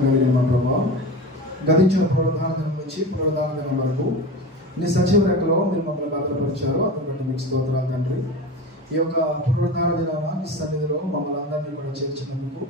కలిగిన మా ప్రభావ గతించిన పునరుద్ధాన దినం నుంచి పునరుద్ధాన దినం వరకు నీ సజీవ రెక్కలో మీరు మమ్మల్ని భద్రపరిచారు. అందుకంటే మీకు స్తోత్రాలు తండ్రి. ఈ యొక్క పునరుద్ధాన దినాన నీ సన్నిధిలో మమ్మల్ని అందరినీ కూడా చేర్చినందుకు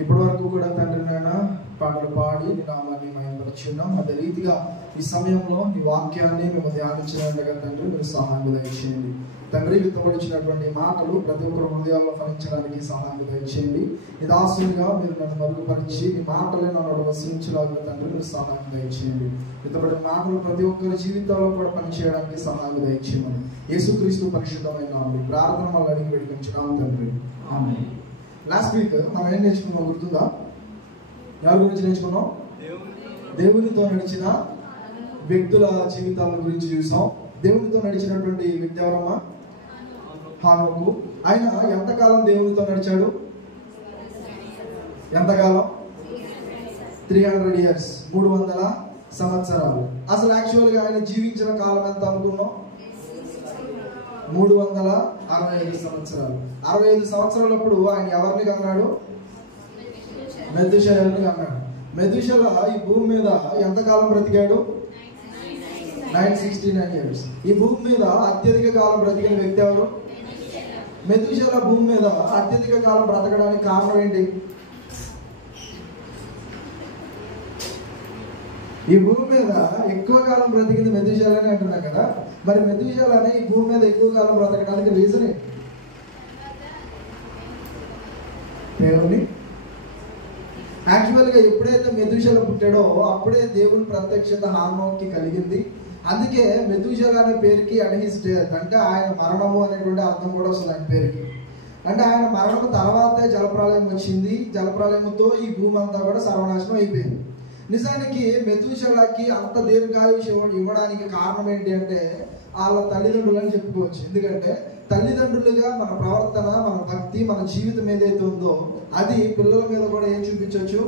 ఇప్పటి వరకు కూడా తండ్రి నాయన పాటలు పాడి నీ నామాన్ని మహిమపరిచున్నాం. అదే రీతిగా ఈ సమయంలో నీ వాక్యాన్ని మేము ధ్యానించినట్టుగా తండ్రి మీరు సహాయం దయచేయండి. తండ్రి విత్తబడిచినటువంటి మాటలు ప్రతి ఒక్కరు హృదయాల్లో ఫలించడానికి సహాయం దయచేయండి. ఈ దాసునిగా మీరు నన్ను మరుగుపరిచి ఈ మాటలే నన్ను వసించలాగా తండ్రి మీరు సహాయం దయచేయండి. విత్తబడిన మాటలు ప్రతి ఒక్కరి జీవితాల్లో కూడా పనిచేయడానికి సహాయం దయచేయమని యేసుక్రీస్తు పరిశుద్ధమైన నామములో ప్రార్థన మనం అడిగి వేడుకొంచున్నాం తండ్రి. ఆమేన్. లాస్ట్ వీక్ మనం ఏం నేర్చుకున్నాం గుర్తుందా? ఎవరి గురించి నేర్చుకున్నాం? దేవునితో నడిచిన వ్యక్తుల జీవితాల గురించి చూసాం. దేవునితో నడిచినటువంటి వ్యక్తి ఎవరమ్మా? హానోకు. ఆయన ఎంతకాలం దేవునితో నడిచాడు? ఎంతకాలం? 300 years, 300 సంవత్సరాలు. అసలు యాక్చువల్గా ఆయన జీవించిన కాలం ఎంత అనుకున్నాం? 365 సంవత్సరాలు. 65 సంవత్సరాలప్పుడు ఆయన ఎవరిని కన్నాడు? మెతుషెలని కన్నాడు. మెతుషెల ఈ భూమి మీద ఎంతకాలం బ్రతికాడు? 969 years. ఈ భూమి మీద అత్యధిక కాలం బ్రతికిన వ్యక్తి ఎవరు? మెతుషెల. భూమి మీద అత్యధిక కాలం బ్రతకడానికి కారణం ఏంటి? ఈ భూమి మీద ఎక్కువ కాలం బ్రతికింది మెతుషెలని అంటున్నాం కదా. మరి మెతుషెలని ఈ భూమి మీద ఎక్కువ కాలం బ్రతకడానికి రీజన్ ఏంటి? దేవుని యాక్చువల్గా ఎప్పుడైతే మెతుషెల పుట్టాడో అప్పుడే దేవుని ప్రత్యక్షత హానోకుకి కలిగింది. అందుకే మెతుషెల అనే పేరుకి హిస్ డెత్ అంటే ఆయన మరణము అనేటువంటి అర్థం కూడా వస్తుంది ఆయన పేరుకి. అంటే ఆయన మరణము తర్వాతే జలప్రలయం వచ్చింది. జలప్రలయంతో ఈ భూమి అంతా కూడా సర్వనాశనం అయిపోయింది. నిజానికి మెతుషెలకి అంత దీర్ఘాయుష్ ఇవ్వడానికి కారణం ఏంటి అంటే వాళ్ళ తల్లిదండ్రులు అని చెప్పుకోవచ్చు. ఎందుకంటే తల్లిదండ్రులుగా మన ప్రవర్తన, మన భక్తి, మన జీవితం ఏదైతే ఉందో అది పిల్లల మీద కూడా ఏం చూపించవచ్చు?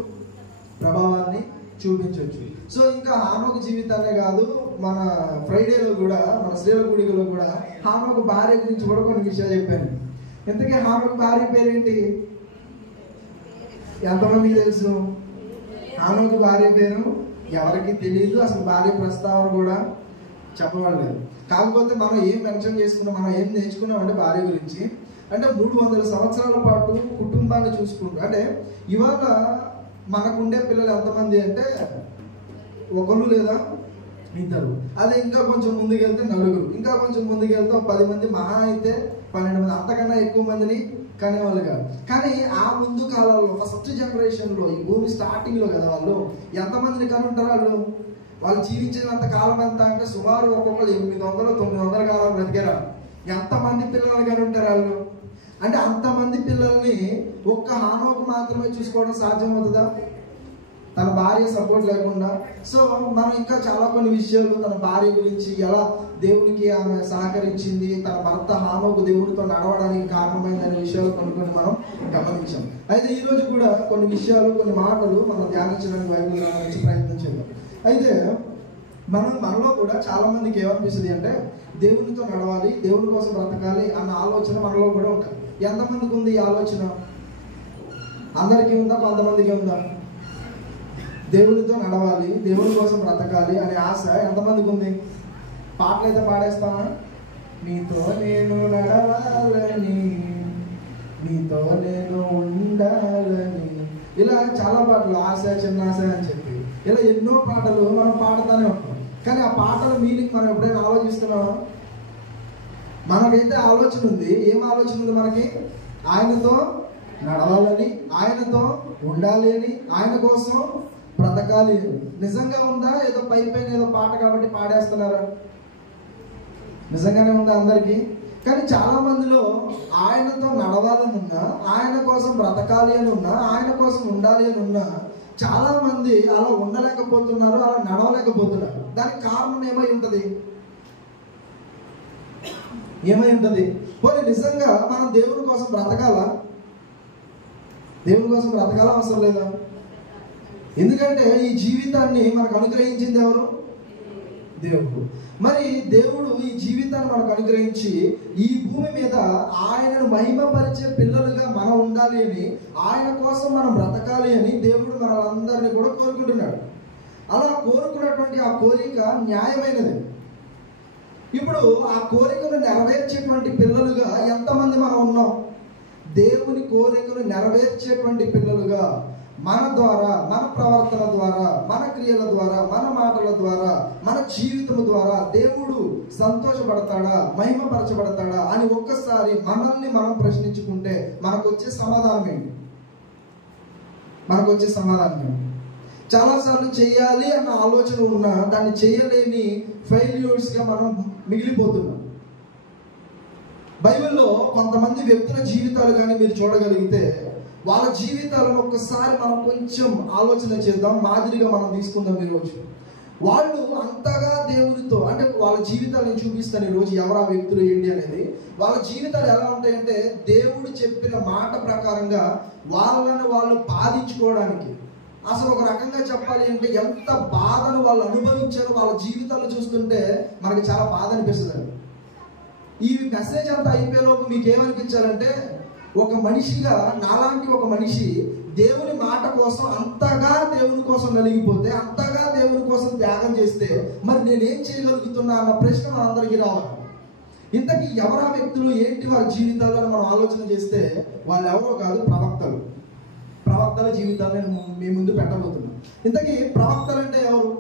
ప్రభావాన్ని చూపించవచ్చు. సో ఇంకా హానోకు జీవితాన్నే కాదు, మన ఫ్రైడేలో కూడా, మన స్త్రీల గుడిలో కూడా హానోకు భార్య గురించి కూడా కొన్ని విషయాలు చెప్పాను. ఇంతకీ హానోకు భార్య పేరేంటి? ఎంతమందికి తెలుసు? హానోకు భార్య పేరు ఎవరికి తెలియదు. అసలు భార్య ప్రస్తావన కూడా చెప్పబడలేదు. కాకపోతే మనం ఏం మెన్షన్ చేసుకున్నాం, మనం ఏం నేర్చుకున్నాం అంటే భార్య గురించి అంటే 300 సంవత్సరాల పాటు కుటుంబాన్ని చూసుకుంటూ, అంటే ఇవాళ మనకుండే పిల్లలు ఎంతమంది అంటే ఒకరు లేదా ఇద్దరు. అదే ఇంకా కొంచెం ముందుకెళ్తే 4, ఇంకా కొంచెం ముందుకెళ్తే 10 మంది, మహా అయితే 12 మంది, అంతకన్నా ఎక్కువ మందిని కనేవాళ్ళు కాదు. కానీ ఆ ముందు కాలంలో ఫస్ట్ జనరేషన్లో ఈ భూమి స్టార్టింగ్లో కదా వాళ్ళు ఎంతమందిని కనుంటారు? వాళ్ళు జీవించినంత కాలం ఎంత అంటే సుమారు ఒక్కొక్కరు 800-900 కాలం బ్రతికారు. ఎంతమంది పిల్లలు కానీ ఉంటారు వాళ్ళు? అంటే అంతమంది పిల్లల్ని ఒక్క హానోకు మాత్రమే చూసుకోవడం సాధ్యమవుతుందా తన భార్య సపోర్ట్ లేకుండా? సో మనం ఇంకా చాలా కొన్ని విషయాలు తన భార్య గురించి, ఎలా దేవునికి ఆమె సహకరించింది, తన భర్త హానోకు దేవుడితో నడవడానికి కారణమైందనే విషయాలు కొన్ని మనం గమనించాం. అయితే ఈరోజు కూడా కొన్ని విషయాలు, కొన్ని మాటలు మనం ధ్యానించడానికి బైబిల్ నుంచి ప్రయత్నం చేద్దాం. అయితే మనలో కూడా చాలా మందికి ఏమనిపిస్తుంది అంటే దేవునితో నడవాలి, దేవుని కోసం బ్రతకాలి అన్న ఆలోచన మనలో కూడా ఉంటుంది. ఎంతమందికి ఉంది ఈ ఆలోచన? అందరికీ ఉందా? కొంతమందికి ఉందా? దేవునితో నడవాలి, దేవుని కోసం బ్రతకాలి అనే ఆశ ఎంతమందికి ఉంది? పాటలు అయితే పాడేస్తామా? నీతో నేను నడవాలని, నీతో నేను ఉండాలని, ఇలా చాలా పాటలు, ఆశ, చిన్న ఆశ అని చెప్పి ఇలా ఎన్నో పాటలు మనం పాడుతూనే ఉంటాం. కానీ ఆ పాటల మీనింగ్ మనం ఎప్పుడైనా ఆలోచిస్తున్నామా? మనకైతే ఆలోచన ఉంది. ఏం ఆలోచన ఉంది మనకి? ఆయనతో నడవాలని, ఆయనతో ఉండాలి అని, ఆయన కోసం బ్రతకాలి అని. నిజంగా ఉందా? ఏదో పైన ఏదో పాట కాబట్టి పాడేస్తున్నారా? నిజంగానే ఉందా అందరికీ? కానీ చాలా మందిలో ఆయనతో నడవాలని ఉన్నా, ఆయన కోసం బ్రతకాలి అని ఉన్నా, ఆయన కోసం ఉండాలి అని ఉన్నా చాలా మంది అలా ఉండలేకపోతున్నారు, అలా నడవలేకపోతున్నారు. దానికి కారణం ఏమై ఉంటుంది? ఏమై ఉంటుంది? పోనీ నిజంగా మనం దేవుని కోసం బ్రతకాలా? దేవుని కోసం బ్రతకాలా అవసరం లేదా? ఎందుకంటే ఈ జీవితాన్ని మనకు అనుగ్రహించింది ఎవరు? దేవుడు. మరి దేవుడు ఈ జీవితాన్ని మనకు అనుగ్రహించి ఈ భూమి మీద ఆయనను మహిమపరిచే పిల్లలుగా మనం ఉండాలి అని, ఆయన కోసం మనం బ్రతకాలి అని దేవుడు మనలందరినీ కూడా కోరుకుంటున్నాడు. అలా కోరుకున్నటువంటి ఆ కోరిక న్యాయమైనది. ఇప్పుడు ఆ కోరికను నెరవేర్చేటువంటి పిల్లలుగా ఎంతమంది మనం ఉన్నాం? దేవుని కోరికను నెరవేర్చేటువంటి పిల్లలుగా మన ద్వారా, మన ప్రవర్తన ద్వారా, మన క్రియల ద్వారా, మన మాటల ద్వారా, మన జీవితం ద్వారా దేవుడు సంతోషపడతాడా, మహిమపరచబడతాడా అని ఒక్కసారి మనల్ని మనం ప్రశ్నించుకుంటే మనకు వచ్చే సమాధానం ఏంటి? చాలాసార్లు చేయాలి అన్న ఆలోచన ఉన్నా దాన్ని చేయలేని ఫెయిల్యూర్స్గా మనం మిగిలిపోతున్నాం. బైబిల్లో కొంతమంది వ్యక్తుల జీవితాలు కానీ మీరు చూడగలిగితే వాళ్ళ జీవితాలను ఒక్కసారి మనం కొంచెం ఆలోచన చేద్దాం, మాదిరిగా మనం తీసుకుందాం ఈరోజు. వాళ్ళు అంతగా దేవునితో, అంటే వాళ్ళ జీవితాలు నేను చూపిస్తాను ఈరోజు ఎవరు ఆ వ్యక్తులు ఏంటి అనేది. వాళ్ళ జీవితాలు ఎలా ఉంటాయంటే దేవుడు చెప్పిన మాట ప్రకారంగా వాళ్ళను వాళ్ళు బాధించుకోవడానికి, అసలు ఒక రకంగా చెప్పాలి అంటే ఎంత బాధను వాళ్ళు అనుభవించారో వాళ్ళ జీవితాలు చూస్తుంటే మనకి చాలా బాధ అనిపిస్తుంది. ఈ మెసేజ్ అంతా అయిపోయేలోపు మీకు ఏమనిపించాలంటే, ఒక మనిషిగా నాలాంటి ఒక మనిషి దేవుని మాట కోసం అంతగా దేవుని కోసం నలిగిపోతే, అంతగా దేవుని కోసం త్యాగం చేస్తే మరి నేనేం చేయగలుగుతున్నా అన్న ప్రశ్న మనందరికీ రావాలి. ఇంతకీ ఎవరా వ్యక్తులు, ఏంటి వారి జీవితాలు అని మనం ఆలోచన చేస్తే వాళ్ళు ఎవరో కాదు, ప్రవక్తల జీవితాలు నేను మీ ముందు పెట్టబోతున్నాను. ఇంతకీ ప్రవక్తలు అంటే ఎవరు?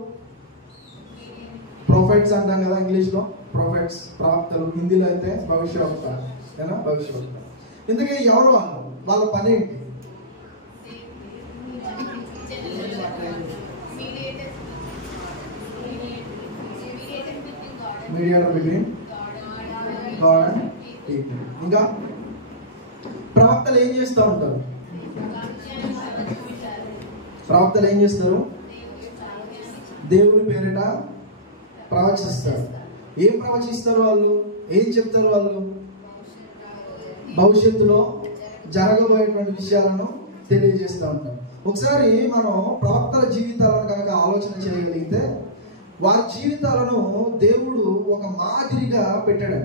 ప్రొఫెట్స్ అంటాం కదా ఇంగ్లీష్లో, ప్రొఫెట్స్, ప్రవక్తలు. హిందీలో అయితే భవిష్యవక్త, భవిష్యవక్త. ఇంతకీ ఎవరు వాళ్ళ పని ఏంటి? Mediator between God and people. ఇంకా ప్రవక్తలు ఏం చేస్తూ ఉంటారు? ప్రవక్తలు ఏం చేస్తారు? దేవుని పేరిట ప్రవచిస్తారు. ఏం ప్రవచిస్తారు వాళ్ళు? ఏం చెప్తారు వాళ్ళు? భవిష్యత్తులో జరగబోయేటువంటి విషయాలను తెలియజేస్తూ ఉంటారు. ఒకసారి మనం ప్రవక్తల జీవితాలను కనుక ఆలోచన చేయగలిగితే వారి జీవితాలను దేవుడు ఒక మాదిరిగా పెట్టాడు.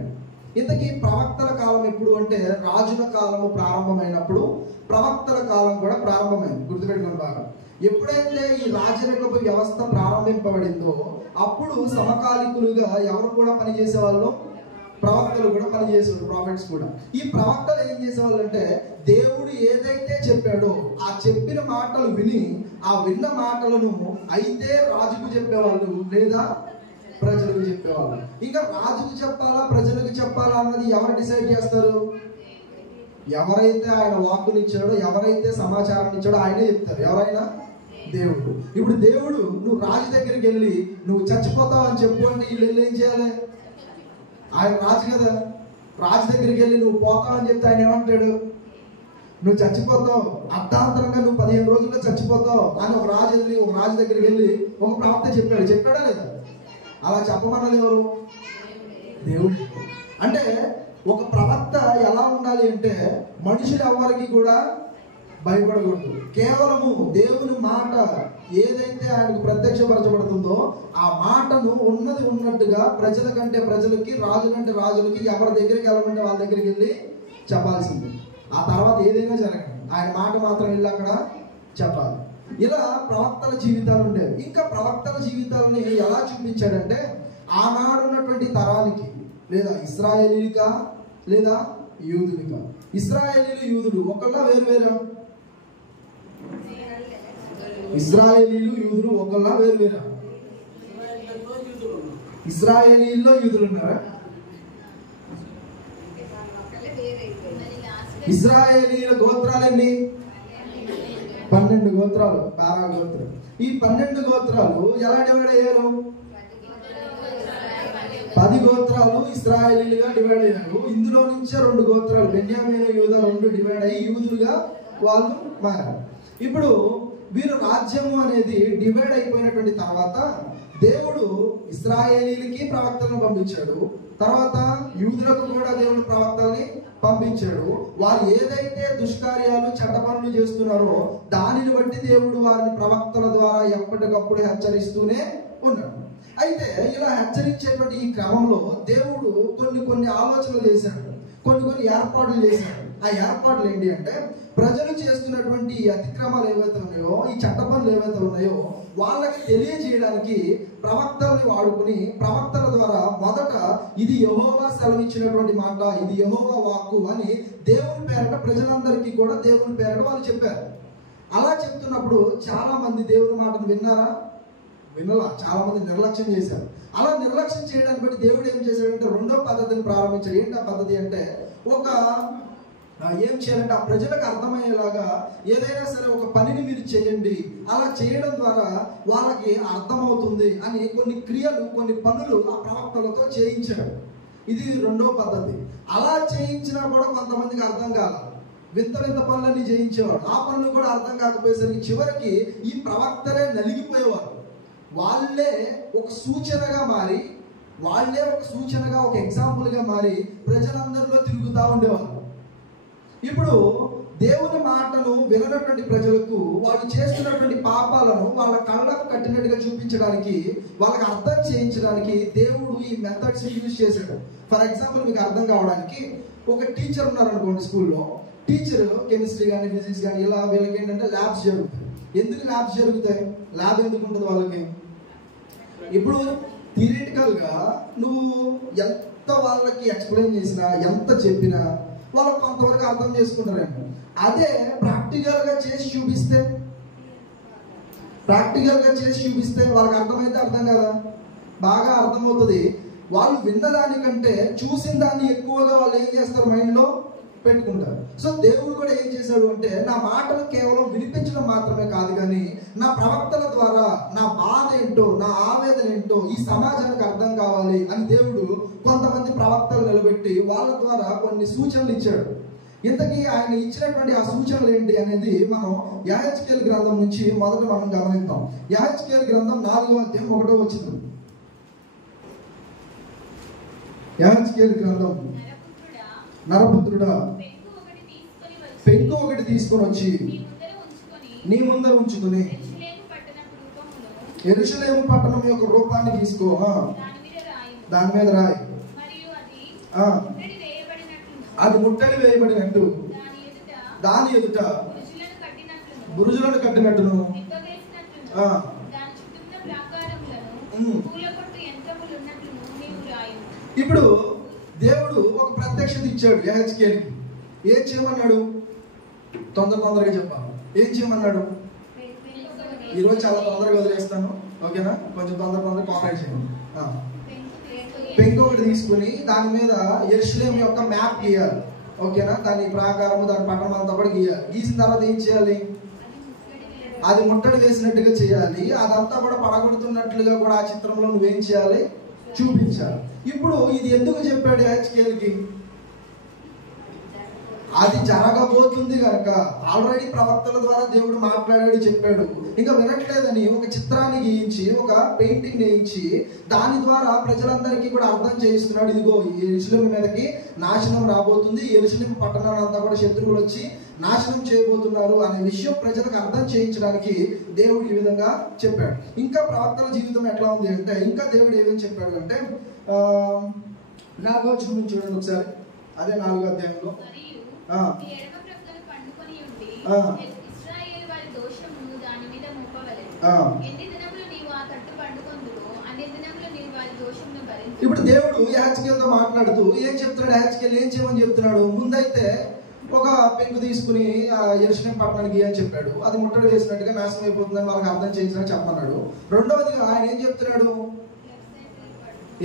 ఇంతకీ ప్రవక్తల కాలం ఎప్పుడు అంటే రాజుల కాలము ప్రారంభమైనప్పుడు ప్రవక్తల కాలం కూడా ప్రారంభమైంది. గుర్తుపెట్టుకోండి బాగా. ఎప్పుడైతే ఈ రాజరికపు వ్యవస్థ ప్రారంభింపబడిందో అప్పుడు సమకాలికులుగా ఎవరు కూడా పనిచేసేవాళ్ళు? ప్రవక్తలు కూడా పనిచేసేవాళ్ళు, ప్రాఫిట్స్ కూడా. ఈ ప్రవక్తలు ఏం చేసేవాళ్ళు అంటే దేవుడు ఏదైతే చెప్పాడో ఆ చెప్పిన మాటలు విని ఆ విన్న మాటలను అయితే రాజుకు చెప్పేవాళ్ళు లేదా ప్రజలకు చెప్పేవాళ్ళు. ఇంకా రాజుకు చెప్పాలా ప్రజలకు చెప్పాలా అన్నది ఎవరు డిసైడ్ చేస్తారు? ఎవరైతే ఆయన వాక్కునిచ్చాడో, ఎవరైతే సమాచారం ఇచ్చాడో ఆయనే చెప్తారు. ఎవరైనా దేవుడు. ఇప్పుడు దేవుడు నువ్వు రాజు దగ్గరికి వెళ్ళి నువ్వు చచ్చిపోతావు అని చెప్పు అంటే వీళ్ళు ఏం చేయాలి? ఆయన రాజు కదా, రాజు దగ్గరికి వెళ్ళి నువ్వు పోతావు అని చెప్తే ఆయన ఏమంటాడు? నువ్వు చచ్చిపోతావు, అర్ధాంతరంగా నువ్వు 15 రోజుల్లో చచ్చిపోతావు అని ఒక రాజు దగ్గరికి వెళ్ళి ఒక ప్రవక్త చెప్పాడా లేదా? అలా చెప్పమన్నది ఎవరు? దేవుడు. అంటే ఒక ప్రవక్త ఎలా ఉండాలి అంటే మనుషులు ఎవరికి కూడా భయపడకూడదు. కేవలము దేవుని మాట ఏదైతే ఆయనకు ప్రత్యక్షపరచబడుతుందో ఆ మాటను ఉన్నది ఉన్నట్టుగా ప్రజల కంటే ప్రజలకి, రాజులంటే రాజులకి, ఎవరి దగ్గరికి వెళ్ళమంటే వాళ్ళ దగ్గరికి వెళ్ళి చెప్పాల్సింది. ఆ తర్వాత ఏదైనా జరగదు, ఆయన మాట మాత్రం వెళ్ళి అక్కడ చెప్పాలి. ఇలా ప్రవక్తల జీవితాలు ఉండేవి. ఇంకా ప్రవక్తల జీవితాలని ఎలా చూపించాడంటే ఆనాడు ఉన్నటువంటి తరానికి, లేదా ఇశ్రాయేలీయులుగా లేదా యూదులుగా. ఇశ్రాయేలీలు యూదులు ఒకళ్ళ వేరువేరా? ఇశ్రాయేలీలు యూదులు ఒకళ్ళ వేరువేరా? ఇశ్రాయేలీల్లో యూదులు ఉన్నారా? ఇశ్రాయేలీల గోత్రాలు ఎన్ని? 12 గోత్రాలు, 12 గోత్రాలు. ఈ 12 గోత్రాలు ఎలా డివైడ్ అయ్యారు? 10 గోత్రాలు ఇశ్రాయేలీలుగా డివైడ్ అయ్యారు. ఇందులో నుంచే 2 గోత్రాలు బెన్యామీను, యూదా 2 డివైడ్ అయ్యి యూదులుగా వాళ్ళు మారారు. ఇప్పుడు వీరు రాజ్యము అనేది డివైడ్ అయిపోయినటువంటి తర్వాత దేవుడు ఇశ్రాయేలీలకి ప్రవక్తలను పంపించాడు, తర్వాత యూదులకు కూడా దేవుడు ప్రవక్తల్ని పంపించాడు. వారు ఏదైతే దుష్కార్యాలు, చెడ్డ పనులు చేస్తున్నారో దానిని బట్టి దేవుడు వారిని ప్రవక్తల ద్వారా ఎప్పటికప్పుడు హెచ్చరిస్తూనే ఉన్నాడు. అయితే ఇలా హెచ్చరించేటువంటి ఈ క్రమంలో దేవుడు కొన్ని ఆలోచనలు చేశాడు, కొన్ని ఏర్పాట్లు చేశాడు. ఆ ఏర్పాట్లు ఏంటి అంటే, ప్రజలు చేస్తున్నటువంటి ఈ అతిక్రమాలు ఏవైతే ఉన్నాయో, ఈ చట్ట పనులు ఏవైతే ఉన్నాయో వాళ్ళకి తెలియజేయడానికి ప్రవక్తల్ని వాడుకుని, ప్రవక్తల ద్వారా మొదట ఇది యెహోవా సెలవిచ్చినటువంటి మాట, ఇది యెహోవా వాక్కు అని దేవుని పేరట ప్రజలందరికీ కూడా దేవుని పేరట వాళ్ళు చెప్పారు. అలా చెప్తున్నప్పుడు చాలా మంది దేవుని మాటను విన్నారా? వినలా. చాలా మంది నిర్లక్ష్యం చేశారు. అలా నిర్లక్ష్యం చేయడానికి బట్టి దేవుడు ఏం చేశాడంటే రెండో పద్ధతిని ప్రారంభించాడు. ఏంటి ఆ పద్ధతి అంటే, ఏం చేయాలంటే ఆ ప్రజలకు అర్థమయ్యేలాగా ఏదైనా సరే ఒక పనిని మీరు చేయండి, అలా చేయడం ద్వారా వాళ్ళకి అర్థమవుతుంది అని కొన్ని క్రియలు, కొన్ని పనులు ఆ ప్రవక్తలతో చేయించాడు. ఇది రెండో పద్ధతి. అలా చేయించినా కూడా కొంతమందికి అర్థం కాల, వింత పనులన్నీ చేయించేవాడు. ఆ పనులు కూడా అర్థం కాకపోయేసరికి చివరికి ఈ ప్రవక్తలే నలిగిపోయేవారు. వాళ్ళే ఒక సూచనగా మారి, ఒక ఎగ్జాంపుల్గా మారి ప్రజలందరిలో తిరుగుతూ ఉండేవారు. ఇప్పుడు దేవుని మాటను విననటువంటి ప్రజలకు వాళ్ళు చేస్తున్నటువంటి పాపాలను వాళ్ళ కళ్ళకు కట్టినట్టుగా చూపించడానికి, వాళ్ళకి అర్థం చేయించడానికి దేవుడు ఈ మెథడ్స్ యూజ్ చేశాడు. ఫర్ ఎగ్జాంపుల్ మీకు అర్థం కావడానికి, ఒక టీచర్ ఉన్నారనుకోండి స్కూల్లో. టీచర్ కెమిస్ట్రీ కానీ ఫిజిక్స్ కానీ ఇలా వీళ్ళకి ఏంటంటే ల్యాబ్స్ జరుగుతాయి. ఎందుకు ల్యాబ్స్ జరుగుతాయి? ల్యాబ్ ఎందుకు ఉంటుంది వాళ్ళకి? ఇప్పుడు థియరిటికల్గా నువ్వు ఎంత వాళ్ళకి ఎక్స్ప్లెయిన్ చేసినా, ఎంత చెప్పినా వాళ్ళకి కొంతవరకు అర్థం చేసుకుంటారేమో. అదే ప్రాక్టికల్గా చేసి చూపిస్తే వాళ్ళకి అర్థమైతే అర్థం కదా, బాగా అర్థమవుతుంది. వాళ్ళు విన్నదానికంటే చూసిన దాన్ని ఎక్కువగా వాళ్ళు ఏం చేస్తారు, మైండ్లో పెట్టుకుంటారు. సో దేవుడు కూడా ఏం చేశాడు అంటే, నా మాటలు కేవలం వినిపించడం మాత్రమే కాదు కానీ నా ప్రవక్తల ద్వారా నా బాధ ఏంటో, నా ఆవేదన ఏంటో ఈ సమాజానికి అర్థం కావాలి అని దేవుడు కొంతమంది ప్రవక్తలు నిలబెట్టి వాళ్ళ ద్వారా కొన్ని సూచనలు ఇచ్చాడు. ఇంతకీ ఆయన ఇచ్చినటువంటి ఆ సూచనలు ఏంటి అనేది మనం యెహెజ్కేలు గ్రంథం నుంచి మొదట మనం గమనిద్దాం. యెహెజ్కేలు గ్రంథం 4వ అధ్యాయం 1వ వచనం. యెహెజ్కేలు గ్రంథం. నరపుత్రుడా, పెంకు ఒకటి తీసుకొని వచ్చి నీ ముందర ఉంచుకుని యెరూషలేము పట్టణం యొక్క రూపాన్ని తీసుకో, దాని మీద రాయి. అది ముట్టడి వేయబడినట్టు దాని ఎదుట బురుజులను కట్టినట్టును ఇప్పుడు దేవుడు ఒక ప్రత్యక్షత ఇచ్చాడు యెహెజ్కేలుకి. ఏం చేయమన్నాడు? తొందరగా చెప్పాను. ఏం చేయమన్నాడు? ఈరోజు చాలా తొందరగా వదిలేస్తాను, ఓకేనా? కొంచెం తొందరగా కోఆపరేట్ చేయండి. పెంకు ఒకటి తీసుకుని దాని మీద యెరూషలేము యొక్క మ్యాప్ గీయాలి, ఓకేనా? దాని ప్రాకారం, దాని పట్టణం అంతా కూడా గీయాలి. గీసిన తర్వాత ఏం చేయాలి? అది ముట్టడి వేసినట్టుగా చేయాలి. అదంతా కూడా పడగొడుతున్నట్లుగా కూడా ఆ చిత్రంలో నువ్వేం చేయాలి? చూపించాలి. ఇప్పుడు ఇది ఎందుకు చెప్పాడు యెహెజ్కేలుకి? అది జరగబోతుంది కనుక ఆల్రెడీ ప్రవక్తల ద్వారా దేవుడు మాట్లాడాడు, చెప్పాడు. ఇంకా వినట్లేదని ఒక చిత్రాన్ని గీయించి, ఒక పెయింటింగ్ వేయించి దాని ద్వారా ప్రజలందరికీ కూడా అర్థం చేయిస్తున్నాడు. ఇదిగో యెరూషలేము మీదకి నాశనం రాబోతుంది, యెరూషలేము పట్టణాలంతా కూడా శత్రువులు వచ్చి నాశనం చేయబోతున్నారు అనే విషయం ప్రజలకు అర్థం చేయించడానికి దేవుడు ఈ విధంగా చెప్పాడు. ఇంకా ప్రవక్తల జీవితం ఎట్లా ఉంది అంటే, ఇంకా దేవుడు ఏమేమి చెప్పాడు అంటే, 4వ వచనం నుంచి చూడండి ఒకసారి. అదే 4వ అధ్యాయంలో ఇప్పుడు దేవుడు యెహెజ్కేలుతో మాట్లాడుతూ ఏం చెప్తున్నాడు? యెహెజ్కేలు ఏం చేయమని చెప్తున్నాడు? ముందైతే ఒక పెంకు తీసుకుని యెరూషలేము పట్టణానికి అని చెప్పాడు. అది ముట్టడి వేసినట్టుగా నాశనం అయిపోతుందని వాళ్ళకి అర్థం చేయించడానికి చెప్పమన్నాడు. రెండవదిగా ఆయన ఏం చెప్తున్నాడు?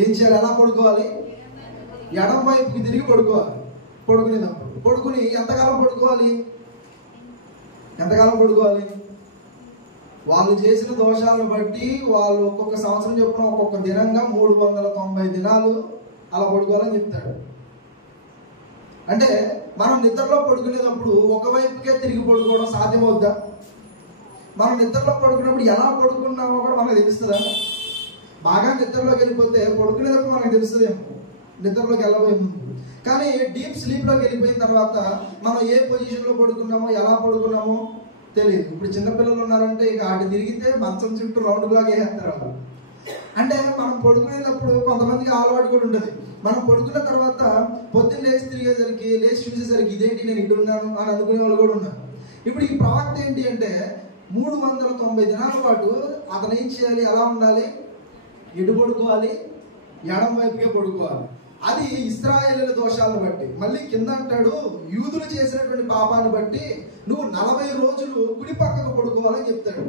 ఏం చేయాలి? ఎలా పడుకోవాలి? ఎడం వైపుకి తిరిగి పడుకోవాలి. పడుకుని ఎంతకాలం పడుకోవాలి? వాళ్ళు చేసిన దోషాలను బట్టి వాళ్ళు ఒక్కొక్క సంవత్సరం చొప్పున ఒక్కొక్క దినంగా 390 దినాలు అలా పడుకోవాలని చెప్తాడు. అంటే మనం నిద్రలో పడుకునేటప్పుడు ఒకవైపుకే తిరిగి పడుకోవడం సాధ్యమవుద్దా? మనం నిద్రలో పడుకున్నప్పుడు ఎలా పడుకున్నామో కూడా మనకు తెలుస్తుందా? బాగా నిద్రలోకి వెళ్ళిపోతే పడుకునేటప్పుడు మనకు తెలుస్తుందేమో, నిద్రలోకి వెళ్ళబోయే ముందు. కానీ డీప్ స్లీప్లోకి వెళ్ళిపోయిన తర్వాత మనం ఏ పొజిషన్లో పడుకున్నామో, ఎలా పడుకున్నామో తెలియదు. ఇప్పుడు చిన్నపిల్లలు ఉన్నారంటే ఇక ఆడి తిరిగితే మంచం చుట్టూ రౌండ్ లాగా వేస్తారు వాళ్ళు. అంటే మనం పడుకునేటప్పుడు కొంతమందికి అలవాటు కూడా ఉంటుంది. మనం పడుకున్న తర్వాత పొద్దున్న లేచి తిరిగేసరికి, లేచి చూసేసరికి ఇదేంటి నేను ఇటు ఉన్నాను అని అనుకునే వాళ్ళు కూడా ఉన్నారు. ఇప్పుడు ఈ ప్రవక్త ఏంటి అంటే 390 దినాల పాటు అతను ఏం చేయాలి, ఎలా ఉండాలి, ఎటు పడుకోవాలి, ఎడం వైపుకే పడుకోవాలి. అది ఇశ్రాయేలీయుల దోషాలను బట్టి. మళ్ళీ కింద అంటాడు యూదులు చేసినటువంటి పాపాన్ని బట్టి నువ్వు 40 రోజులు కుడి పక్కకు పడుకోవాలని చెప్తాడు.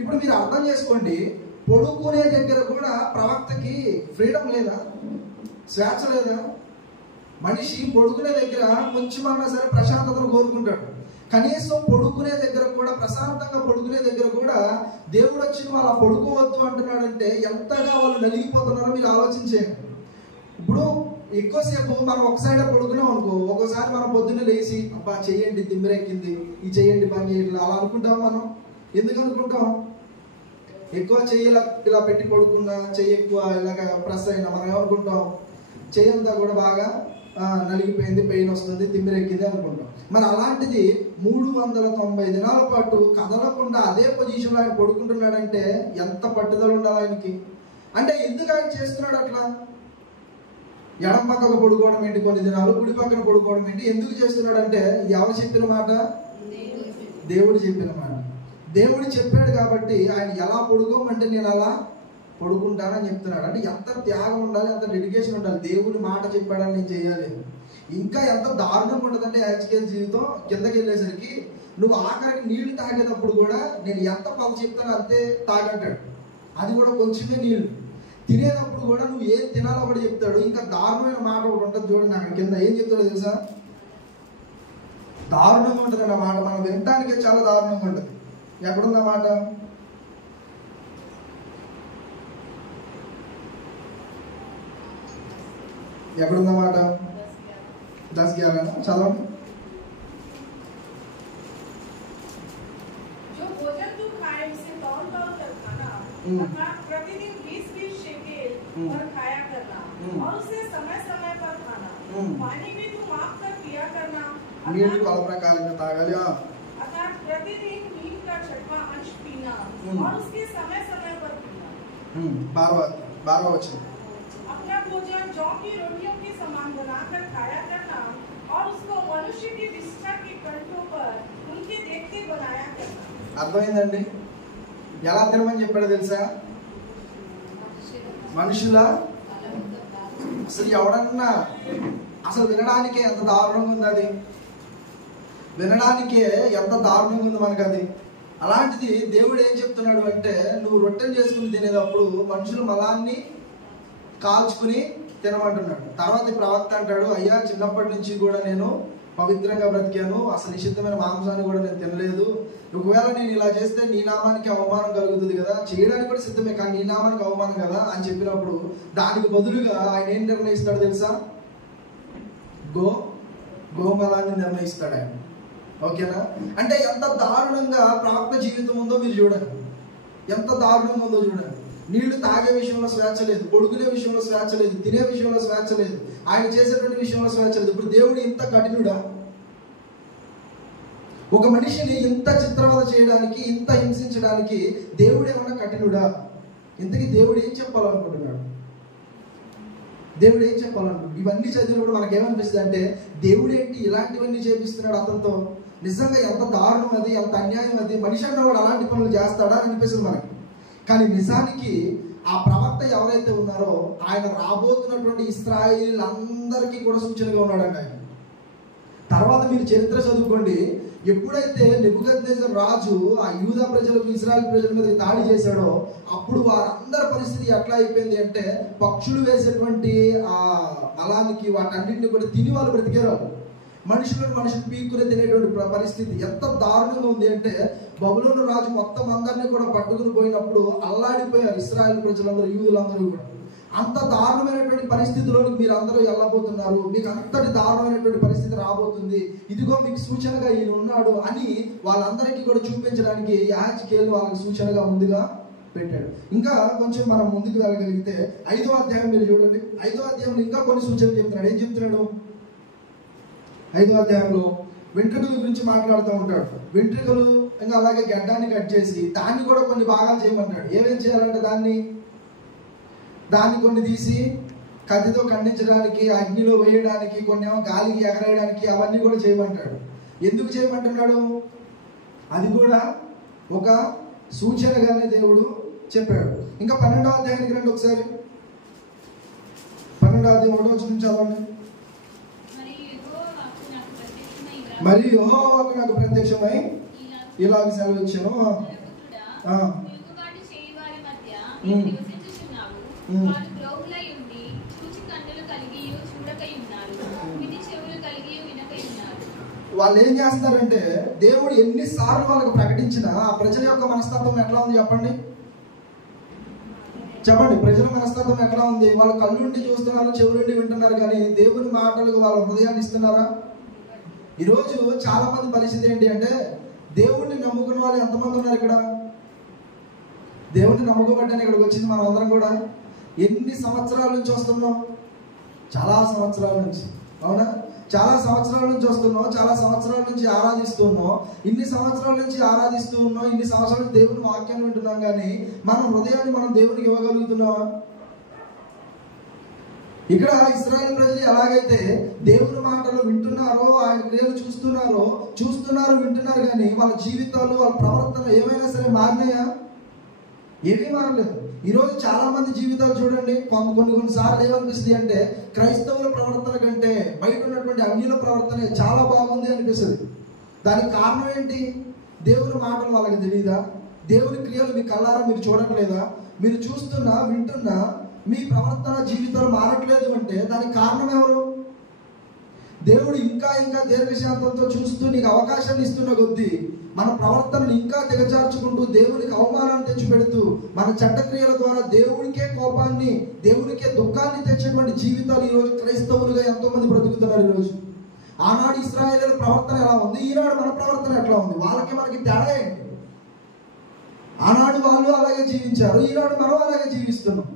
ఇప్పుడు మీరు అర్థం చేసుకోండి, పడుకునే దగ్గర కూడా ప్రవక్తకి ఫ్రీడమ్ లేదా, స్వేచ్ఛ లేదా? మనిషి పడుకునే దగ్గర కొంచెమన్నా సరే ప్రశాంతతను కోరుకుంటాడు. కనీసం పడుకునే దగ్గర కూడా, ప్రశాంతంగా పడుకునే దగ్గర కూడా దేవుడు వచ్చి వాళ్ళు పడుకోవద్దు అంటున్నాడంటే ఎంతగా వాళ్ళు నలిగిపోతున్నారో మీరు ఆలోచించేయండి. ఇప్పుడు ఎక్కువసేపు మనం ఒక సైడ్ పడుకున్నాం అనుకో, ఒక్కోసారి మనం పొద్దున్న లేచి అబ్బా చెయ్యండి తిమ్మిరెక్కింది, ఈ చెయ్యండి పని చేయట్లా అలా అనుకుంటాం. మనం ఎందుకు అనుకుంటాం? ఎక్కువ చెయ్యి ఇలా పెట్టి పడుకున్నా, చెయ్యి ఎక్కువ ఇలాగ ప్రెస్ అయినా మనం ఏమనుకుంటాం, చెయ్యంతా కూడా బాగా నలిగిపోయింది, పెయిన్ వస్తుంది, తిమ్మిరెక్కింది అనుకుంటాం. మరి అలాంటిది 390 దినాల పాటు కదలకుండా అదే పొజిషన్లో ఆయన పడుకుంటున్నాడంటే ఎంత పట్టుదల ఉండాలి ఆయనకి? అంటే ఎందుకు ఆయన చేస్తున్నాడు అట్లా? ఎడం పక్కకు పడుకోవడం ఏంటి కొన్ని దినాలు, కుడి పక్కన పడుకోవడం ఏంటి? ఎందుకు చేస్తున్నాడు అంటే ఇది ఎవరు చెప్పిన మాట? దేవుడు చెప్పిన మాట. దేవుడు చెప్పాడు కాబట్టి ఆయన ఎలా పడుకోమంటే నేను అలా పడుకుంటానని చెప్తున్నాడు. అంటే ఎంత త్యాగం ఉండాలి, ఎంత డెడికేషన్ ఉండాలి. దేవుడి మాట చెప్పాడని నేను చేయాలి. ఇంకా ఎంత దారుణంగా ఉంటుందంటే యాక్చువల్ జీవితం కిందకి వెళ్ళేసరికి నువ్వు ఆఖరికి నీళ్లు తాగేటప్పుడు కూడా నేను ఎంత పని చెప్తానో అంతే తాగంటాడు. అది కూడా కొంచెమే నీళ్లు. తినేటప్పుడు కూడా నువ్వు ఏం తినాలో కూడా చెప్తాడు. ఇంకా దారుణమైన మాట ఒకటి ఉంటుంది చూడండి, అక్కడ కింద ఏం చెప్తాడో తెలుసా? దారుణంగా ఉంటుంది అన్నమాట. మనం వినటానికే చాలా దారుణంగా ఉంటుంది. ఎక్కడుందన్నమాట? ఎక్కడుందన్నమాట? 10:11 చదవండి. प्रतिदिन 20-20 शेकेल पर खाया करना और उसे समय समय पर खाना, पानी भी तुम माप कर पिया करना, నీళ్లు కొలప్రకారంగా తాగాలి. अर्थात प्रतिदिन नीम का छठवां अंश पीना और उसके समय समय पर पीना. 12 वचन. अपना भोजन जौ की रोटियों के समान बनाकर खाया करना और उसको मनुष्य की विष्ठा की कंठों पर उनके देखते बनाया करना. అర్థమైందండి? ఎలా తినమని చెప్పాడో తెలుసా? మనుషుల అసలు ఎవడన్నా అసలు వినడానికే ఎంత దారుణంగా ఉంది. అది వినడానికే ఎంత దారుణంగా ఉంది మనకు అది. అలాంటిది దేవుడు ఏం చెప్తున్నాడు అంటే నువ్వు రొట్టెలు చేసుకుని తినేటప్పుడు మనుషులు మలాన్ని కాల్చుకుని తినమంటున్నాడు. తర్వాత ప్రవక్త అంటాడు, అయ్యా చిన్నప్పటి నుంచి కూడా నేను పవిత్రంగా బ్రతికాను, అసలు నిషిద్ధమైన మాంసాన్ని కూడా నేను తినలేదు. ఒకవేళ నేను ఇలా చేస్తే నీ నామానికి అవమానం కలుగుతుంది కదా, చేయడానికి కూడా సిద్ధమే కానీ నీ నామానికి అవమానం కదా అని చెప్పినప్పుడు దానికి బదులుగా ఆయన ఏం నిర్ణయిస్తాడు తెలుసా? గోమలాన్ని నిర్ణయిస్తాడు ఆయన. ఓకేనా? అంటే ఎంత దారుణంగా ప్రవక్త జీవితం ఉందో మీరు చూడండి, ఎంత దారుణంగా ఉందో చూడండి. నీళ్లు తాగే విషయంలో స్వేచ్ఛ లేదు, పడుకునే విషయంలో స్వేచ్ఛ లేదు, తినే విషయంలో స్వేచ్ఛ లేదు, ఆయన చేసేటువంటి విషయంలో స్వేచ్ఛ లేదు. ఇప్పుడు దేవుడు ఇంత కఠినుడా? ఒక మనిషిని ఇంత చిత్రవద చేయడానికి, ఇంత హింసించడానికి దేవుడు ఏమన్నా కఠినుడా? ఇంతకీ దేవుడు ఏం చెప్పాలనుకుంటున్నాడు? దేవుడు ఏం చెప్పాలనుకుంటున్నాడు? ఇవన్నీ చదివినప్పుడు మనకేమనిపిస్తుంది అంటే దేవుడు ఏంటి ఇలాంటివన్నీ చేపిస్తున్నాడు అతనితో? నిజంగా ఎంత దారుణం అది, ఎంత అన్యాయం అది. మనిషి అన్నవాడు అలాంటి పనులు చేస్తాడా అని అనిపిస్తుంది మనకి. కానీ నిజానికి ఆ ప్రవక్త ఎవరైతే ఉన్నారో ఆయన రాబోతున్నటువంటి ఇశ్రాయేలీయులందరికీ కూడా సూచనగా ఉన్నాడండి ఆయన. తర్వాత మీరు చరిత్ర చదువుకోండి, ఎప్పుడైతే నెబుకద్నెజర్ రాజు ఆ యూదా ప్రజలకు, ఇశ్రాయేల్ ప్రజల మీద దాడి చేశాడో అప్పుడు వారందరి పరిస్థితి ఎట్లా అయిపోయింది అంటే పక్షులు వేసేటువంటి ఆ మలానికి వాటన్నింటిని కూడా తిని వాళ్ళు బ్రతికారు. మనుషులు పీక్కుని తినేటువంటి పరిస్థితి ఎంత దారుణంగా ఉంది అంటే బబులోను రాజు మొత్తం అందరినీ కూడా పట్టుకుని పోయినప్పుడు అల్లాడిపోయారు ఇశ్రాయేల్ ప్రజలందరూ, యూదులందరూ కూడా. అంత దారుణమైనటువంటి పరిస్థితిలోకి మీరు అందరూ వెళ్ళబోతున్నారు, మీకు అంతటి దారుణమైనటువంటి పరిస్థితి రాబోతుంది, ఇదిగో మీకు సూచనగా ఈయన ఉన్నాడు అని వాళ్ళందరికీ కూడా చూపించడానికి యాజకేలు వాళ్ళకి సూచనగా ముందుగా పెట్టాడు. ఇంకా కొంచెం మనం ముందుకు వెళ్ళగలిగితే 5వ అధ్యాయం మీరు చూడండి. 5వ అధ్యాయంలో ఇంకా కొన్ని సూచనలు చెప్తున్నాడు. ఏం చెప్తున్నాడు? 5వ అధ్యాయంలో వెంట్రుకల గురించి మాట్లాడుతూ ఉంటాడు. వెంట్రుకలు ఇంకా అలాగే గడ్డాన్ని కట్ చేసి దాన్ని కూడా కొన్ని భాగాలు చేయమంటాడు. ఏమేం చేయాలంటే దాన్ని కొన్ని తీసి కత్తితో ఖండించడానికి, అగ్నిలో వేయడానికి, కొన్ని ఏమో గాలికి ఎగరేయడానికి, అవన్నీ కూడా చేయమంటాడు. ఎందుకు చేయమంటున్నాడు? అది కూడా ఒక సూచనగానే దేవుడు చెప్పాడు. ఇంకా 12వ అధ్యాయానికి రండి ఒకసారి. 12వ అధ్యాయం 1వ వచనం చదవండి. మరియు యెహోవాకు నాకు ప్రత్యక్షమై ఇలాగ సెలవిచ్చాను, వాళ్ళు ఏం చేస్తున్నారంటే దేవుడు ఎన్నిసార్లు వాళ్ళకు ప్రకటించినా ఆ ప్రజల యొక్క మనస్తత్వం ఎట్లా ఉంది చెప్పండి. ప్రజల మనస్తత్వం ఎట్లా ఉంది? వాళ్ళు కళ్ళుండి చూస్తున్నారు, చెవులుండి వింటున్నారు, కానీ దేవుని మాటలకు వాళ్ళ హృదయాన్ని ఇస్తున్నారా? ఈరోజు చాలా మంది పరిస్థితి ఏంటి అంటే, దేవుణ్ణి నమ్ముకున్న వాళ్ళు ఎంతమంది ఉన్నారు ఇక్కడ? దేవుణ్ణి నమ్ముకోబట్టాను ఇక్కడికి వచ్చింది మనం అందరం కూడా. ఎన్ని సంవత్సరాల నుంచి వస్తున్నాం? చాలా సంవత్సరాల నుంచి, అవునా? చాలా సంవత్సరాల నుంచి వస్తున్నాం, చాలా సంవత్సరాల నుంచి ఆరాధిస్తున్నాం. ఇన్ని సంవత్సరాల నుంచి ఆరాధిస్తూ ఉన్నాం, ఇన్ని సంవత్సరాల నుంచి దేవుని వాక్యాన్ని వింటున్నాం, కానీ మన హృదయాన్ని మనం దేవునికి ఇవ్వగలుగుతున్నామా? ఇక్కడ ఇశ్రాయేలు ప్రజలు ఎలాగైతే దేవుని మాటలు వింటున్నారో, ఆయన క్రియలు చూస్తున్నారు వింటున్నారు, కానీ వాళ్ళ జీవితాలు, వాళ్ళ ప్రవర్తన ఏమైనా సరే మారినాయా? ఏమీ మారలేదు. ఈరోజు చాలా మంది జీవితాలు చూడండి, కొన్నిసార్లు ఏమనిపిస్తుంది అంటే క్రైస్తవుల ప్రవర్తన కంటే బయట ఉన్నటువంటి అన్యుల ప్రవర్తన చాలా బాగుంది అనిపిస్తుంది. దానికి కారణం ఏంటి? దేవుని మాటలు వాళ్ళకి తెలియదా? దేవుని క్రియలు మీ కళ్ళారా మీరు చూడట్లేదా? మీరు చూస్తున్నా వింటున్నా మీ ప్రవర్తన జీవితాలు మారట్లేదు అంటే దానికి కారణం ఎవరు? దేవుడు ఇంకా దీర్ఘశాంతంతో చూస్తూ నీకు అవకాశాన్ని ఇస్తున్న కొద్దీ మన ప్రవర్తనను ఇంకా దిగజార్చుకుంటూ దేవునికి అవమానాన్ని తెచ్చిపెడుతూ మన చట్టక్రియల ద్వారా దేవునికే కోపాన్ని, దేవునికే దుఃఖాన్ని తెచ్చేటువంటి జీవితాలు ఈరోజు క్రైస్తవులుగా ఎంతో మంది బ్రతుకుతున్నారు. ఈరోజు ఆనాడు ఇశ్రాయేలీయుల ప్రవర్తన ఎలా ఉంది, ఈనాడు మన ప్రవర్తన ఎట్లా ఉంది? వాళ్ళకి మనకి తేడా ఏంటి? ఆనాడు వాళ్ళు అలాగే జీవించారు, ఈనాడు మనం అలాగే జీవిస్తున్నాం.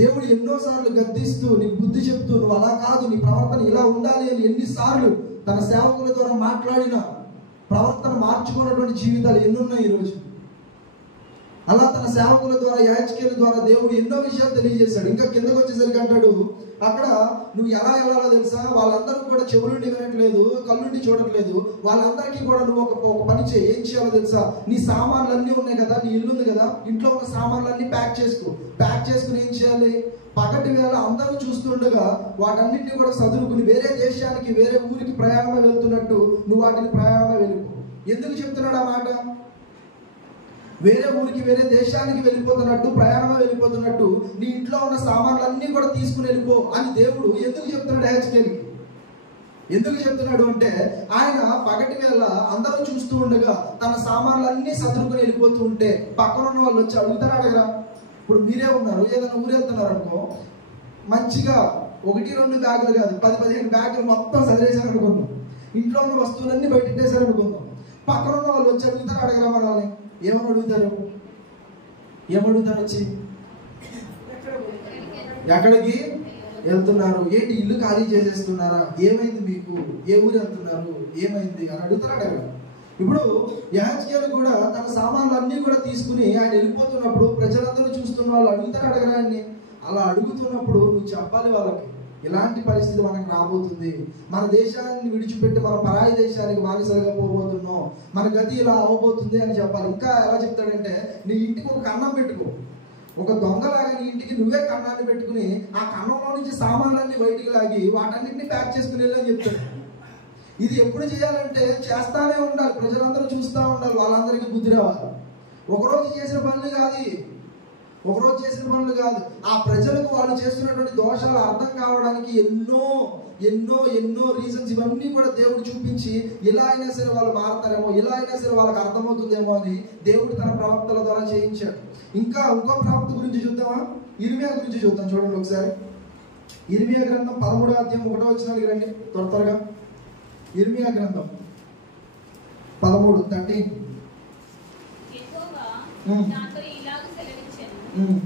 దేవుడు ఎన్నోసార్లు గద్దిస్తూ నీకు బుద్ధి చెప్తూ నువ్వు అలా కాదు, నీ ప్రవర్తన ఇలా ఉండాలి అని ఎన్నిసార్లు తన సేవకుల ద్వారా మాట్లాడిన ప్రవర్తన మార్చుకున్నటువంటి జీవితాలు ఎన్నున్నాయి ఈరోజు. అలా తన సేవకుల ద్వారా, యాజకుల ద్వారా దేవుడు ఎన్నో విషయాలు తెలియజేశాడు. ఇంకా కిందకు వచ్చేసరికి అంటాడు, అక్కడ నువ్వు ఎలా వెళ్ళాలో తెలుసా? వాళ్ళందరూ కూడా చెవులుండి వినట్లేదు, కళ్ళుండి చూడట్లేదు. వాళ్ళందరికీ కూడా నువ్వు ఒక పని చేయి. ఏం చేయాలో తెలుసా? నీ సామాన్లు అన్నీ ఉన్నాయి కదా, నీ ఇల్లు ఉంది కదా, ఇంట్లో ఉన్న సామాన్లన్నీ ప్యాక్ చేసుకుని ఏం చేయాలి? పగటి వేళ అందరూ చూస్తుండగా వాటన్నింటినీ కూడా సదురుకుని వేరే దేశానికి, వేరే ఊరికి ప్రయాణమే వెళ్తున్నట్టు నువ్వు వాటిని ప్రయాణమే వెళ్ళిపో. ఎందుకు చెప్తున్నాడు ఆ మాట? వేరే ఊరికి, వేరే దేశానికి వెళ్ళిపోతున్నట్టు, ప్రయాణమే వెళ్ళిపోతున్నట్టు నీ ఇంట్లో ఉన్న సామాన్లన్నీ కూడా తీసుకుని వెళ్ళిపో అని దేవుడు ఎందుకు చెప్తున్నాడు? యాజకులకి ఎందుకు చెప్తున్నాడు అంటే, ఆయన పగటి వేళ అందరూ చూస్తూ ఉండగా తన సామాన్లన్నీ సదురుకుని వెళ్ళిపోతూ ఉంటే పక్కన ఉన్న వాళ్ళు వచ్చి అడగరా? ఇప్పుడు మీరే ఉన్నారు, ఏదైనా ఊరెళ్తున్నారు అనుకో, మంచిగా 1-2 బ్యాగులు కాదు 10-15 బ్యాగులు మొత్తం సదిరేశారు అనుకుందాం. ఇంట్లో ఉన్న వస్తువులన్నీ బయట పెట్టేశారు అనుకుందాం. పక్కన ఉన్న వాళ్ళు వచ్చి అడగరా? మన వాళ్ళని ఏమడుగుతారు? వచ్చి ఎక్కడికి వెళ్తున్నారు? ఏంటి ఇల్లు ఖాళీ చేసేస్తున్నారా? ఏమైంది మీకు? ఏ ఊరు వెళ్తున్నారు? ఏమైంది అని అడగరా? ఇప్పుడు యాజకులు కూడా తన సామాన్లు అన్నీ కూడా తీసుకుని ఆయన వెళ్ళిపోతున్నప్పుడు ప్రజలందరూ చూస్తున్న వాళ్ళు అడగరా అని. అలా అడుగుతున్నప్పుడు నువ్వు చెప్పాలి వాళ్ళకి, ఇలాంటి పరిస్థితి మనకు రాబోతుంది, మన దేశాన్ని విడిచిపెట్టి మన పరాయి దేశానికి బానిసలుగా పోబోతున్నాం, మన గతి ఇలా అవబోతుంది అని చెప్పాలి. ఇంకా ఎలా చెప్తాడంటే, నీ ఇంటికి ఒక కన్నం పెట్టుకో. ఒక దొంగలాగా నీ ఇంటికి నువ్వే కన్నాన్ని పెట్టుకుని ఆ కన్నంలో నుంచి సామాన్లన్నీ బయటికి లాగి వాటన్నింటినీ ప్యాక్ చేసుకుని వెళ్ళని చెప్తాడు. ఇది ఎప్పుడు చేయాలంటే చేస్తానే ఉండాలి, ప్రజలందరూ చూస్తూ ఉండాలి, వాళ్ళందరికీ బుద్ధి రావాలి. ఒకరోజు చేసిన పనులు కాదు, ఆ ప్రజలకు వాళ్ళు చేస్తున్నటువంటి దోషాలు అర్థం కావడానికి ఎన్నో రీజన్స్ ఇవన్నీ కూడా దేవుడు చూపించి ఇలా అయినా సరే వాళ్ళు మారతారేమో, ఇలా అయినా సరే వాళ్ళకి అర్థమవుతుందేమో అని దేవుడు తన ప్రవక్తల ద్వారా చేయించాడు. ఇంకో ప్రవక్త గురించి చూద్దామా? ఇర్మియా గురించి చూద్దాం. చూడండి ఒకసారి. ఇర్మియా గ్రంథం 13వ అధ్యాయం 1వ వచనానికి రండి త్వరగా. ఇర్మియా గ్రంథం 13:13.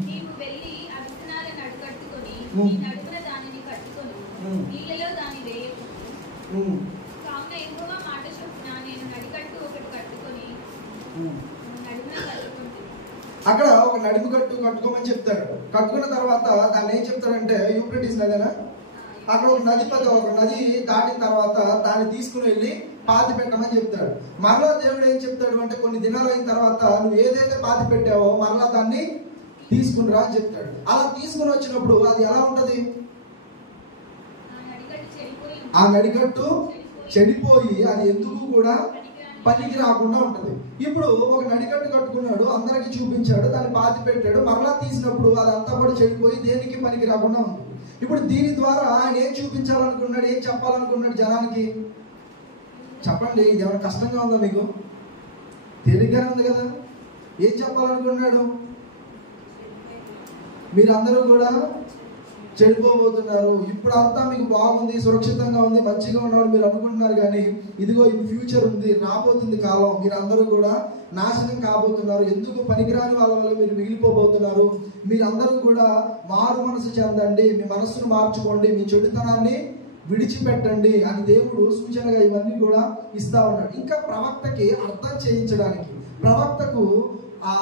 నీవు వెళ్ళి ఆ విత్తనాలను అడుగట్టుకొని నీ నడుమున దానిని కట్టుకొని నీళ్ళలో దాన్ని వేయకు. కావున యెహోవా మాట చొప్పున నేను నడికట్టు ఒకటి కట్టుకొని అక్కడ ఒక నడుము కట్టుకోమని చెప్తాడు. కట్టుకున్న తర్వాత దాన్ని ఏం చెప్తాడంటే యూఫ్రటీస్ నదేనా, అక్కడ ఒక నది దాటిన తర్వాత దాన్ని తీసుకుని వెళ్ళి పాతి పెట్టమని చెప్తాడు. మరలా దేవుడు ఏం చెప్తాడు అంటే కొన్ని దినాలు అయిన తర్వాత నువ్వు ఏదైతే పాతి పెట్టావో మరలా దాన్ని తీసుకుని రా అని చెప్తాడు. అలా తీసుకుని వచ్చినప్పుడు అది ఎలా ఉంటది, ఆ నడికట్టు చెడిపోయి అది ఎందుకు కూడా పనికి రాకుండా ఉంటది. ఇప్పుడు ఒక నడికట్టు కట్టుకున్నాడు, అందరికి చూపించాడు, దాన్ని పాతి పెట్టాడు, మరలా తీసినప్పుడు అదంతా కూడా చెడిపోయి దేనికి పనికి రాకుండా ఉంది. ఇప్పుడు దీని ద్వారా ఆయన ఏం చూపించాలనుకున్నాడు, ఏం చెప్పాలనుకున్నాడు జనానికి? చెప్పండి, ఇది ఏమైనా కష్టంగా ఉందా మీకు? తేలిగ్గానే ఉంది కదా. ఏం చెప్పాలనుకున్నాడు? మీరందరూ కూడా చెడిపోబోతున్నారు, ఇప్పుడు అంతా మీకు బాగుంది, సురక్షితంగా ఉంది, మంచిగా ఉన్నారు మీరు అనుకుంటున్నారు, కానీ ఇదిగో ఈ ఫ్యూచర్ ఉంది, రాబోతుంది కాలం, మీరందరూ కూడా నాశనం కాబోతున్నారు, ఎందుకు పనికిరాని వాళ్ళ వల్ల మీరు మిగిలిపోబోతున్నారు, మీరందరూ కూడా మారు మనసు చెందండి, మీ మనస్సును మార్చుకోండి, మీ చెడుతనాన్ని విడిచిపెట్టండి అని దేవుడు సూచనగా ఇవన్నీ కూడా ఇస్తా ఉన్నాడు. ఇంకా ప్రవక్తకి అర్థం చేయించడానికి, ప్రవక్తకు ఆ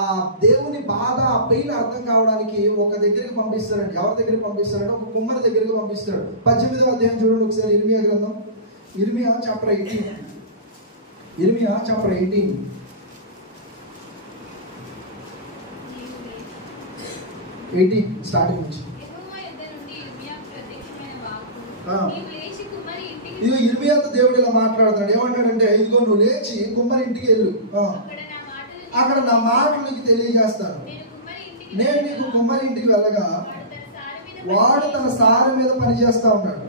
దేవుని బాధ, ఆ పెయిన్ అర్థం కావడానికి ఒక దగ్గరికి పంపిస్తాడండి. ఎవరి దగ్గరికి పంపిస్తాడంటే ఒక కుమ్మరి దగ్గరికి పంపిస్తాడు. 18వ అధ్యాయం చూడండి ఒకసారి, ఇర్మియా గ్రంథం, ఇర్మియా చాప్టర్ 18, ఇర్మియా చాప్టర్ 18 స్టార్టింగ్ నుంచి. ఇదిగో ఇర్మియాతో దేవుడు ఇలా మాట్లాడుతున్నాడు. ఏమంటాడంటే ఇదిగో నువ్వు లేచి కుమ్మరి ఇంటికి వెళ్ళు, అక్కడ నా మాటలు నీకు తెలియజేస్తాను. నేను నీకు కుమ్మరి ఇంటికి వెళ్ళగా వాడు తన సార మీద పని చేస్తా ఉన్నాడు.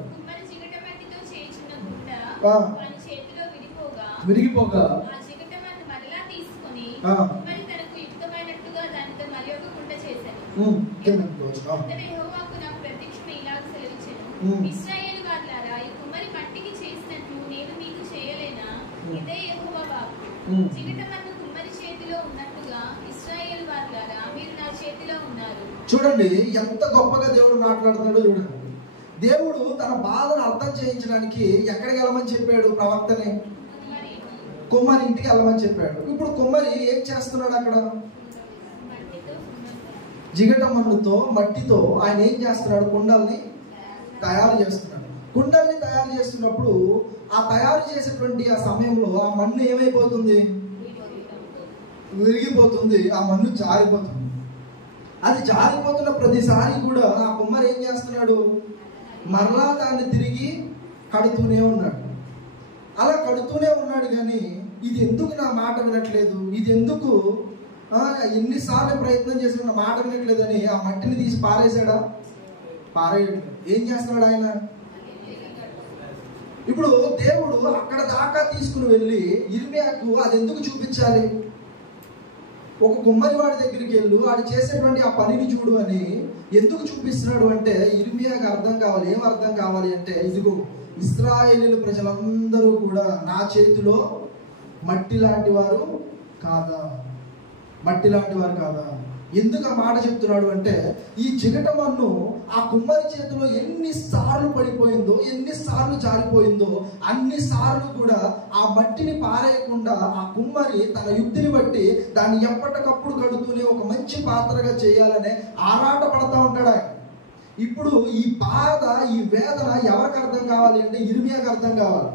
విరిగిపోగా చూడండి ఎంత గొప్పగా దేవుడు మాట్లాడుతున్నాడో చూడండి. దేవుడు తన బాధను అర్థం చేయించడానికి ఎక్కడికి వెళ్ళమని చెప్పాడు ప్రవక్తని? కుమ్మరి ఇంటికి వెళ్ళమని చెప్పాడు. ఇప్పుడు కుమ్మరి ఏం చేస్తున్నాడు? అక్కడ జిగట మన్నుతో, మట్టితో ఆయన ఏం చేస్తున్నాడు? కుండల్ని తయారు చేస్తున్నాడు. కుండల్ని తయారు చేస్తున్నప్పుడు ఆ తయారు చేసేటువంటి ఆ సమయంలో ఆ మన్ను ఏమైపోతుంది? విరిగిపోతుంది, ఆ మన్ను జారిపోతుంది. అది జారిపోతున్న ప్రతిసారి కూడా ఆ కుమ్మరి ఏం చేస్తున్నాడు? మరలా దాన్ని తిరిగి కడుతూనే ఉన్నాడు. అలా కడుతూనే ఉన్నాడు, కానీ ఇది ఎందుకు నా మాట వినట్లేదు, ఇది ఎందుకు ఎన్నిసార్లు ప్రయత్నం చేసిన నా మాట వినట్లేదని ఆ మట్టిని తీసి పారేసాడా? పారేయట్లేదు. ఏం చేస్తున్నాడు ఆయన? ఇప్పుడు దేవుడు అక్కడ దాకా తీసుకుని వెళ్ళి ఇర్మియాకు అది ఎందుకు చూపించాలి? ఒక కుమ్మరి వాడి దగ్గరికి వెళ్ళు, వాడు చేసేటువంటి ఆ పనిని చూడు అని ఎందుకు చూపిస్తున్నాడు అంటే ఇర్మియాకు అర్థం కావాలి. ఏం అర్థం కావాలి అంటే ఇదిగో ఇశ్రాయేలు ప్రజలందరూ కూడా నా చేతిలో మట్టి లాంటి వారు కాదా, మట్టి లాంటి వారు కాదా. ఎందుకు ఆ మాట చెప్తున్నాడు అంటే ఈ జిగట మన్ను ఆ కుమ్మరి చేతిలో ఎన్నిసార్లు పడిపోయిందో, ఎన్నిసార్లు జారిపోయిందో, అన్నిసార్లు కూడా ఆ మట్టిని పారేయకుండా ఆ కుమ్మరి తన యుక్తిని బట్టి దాన్ని ఎప్పటికప్పుడు కడుతూనే ఒక మంచి పాత్రగా చేయాలనే ఆరాట పడతా ఉంటాడు ఆయన. ఇప్పుడు ఈ బాధ, ఈ వేదన ఎవరికి అర్థం కావాలి అంటే ఇర్మియాకు అర్థం కావాలి.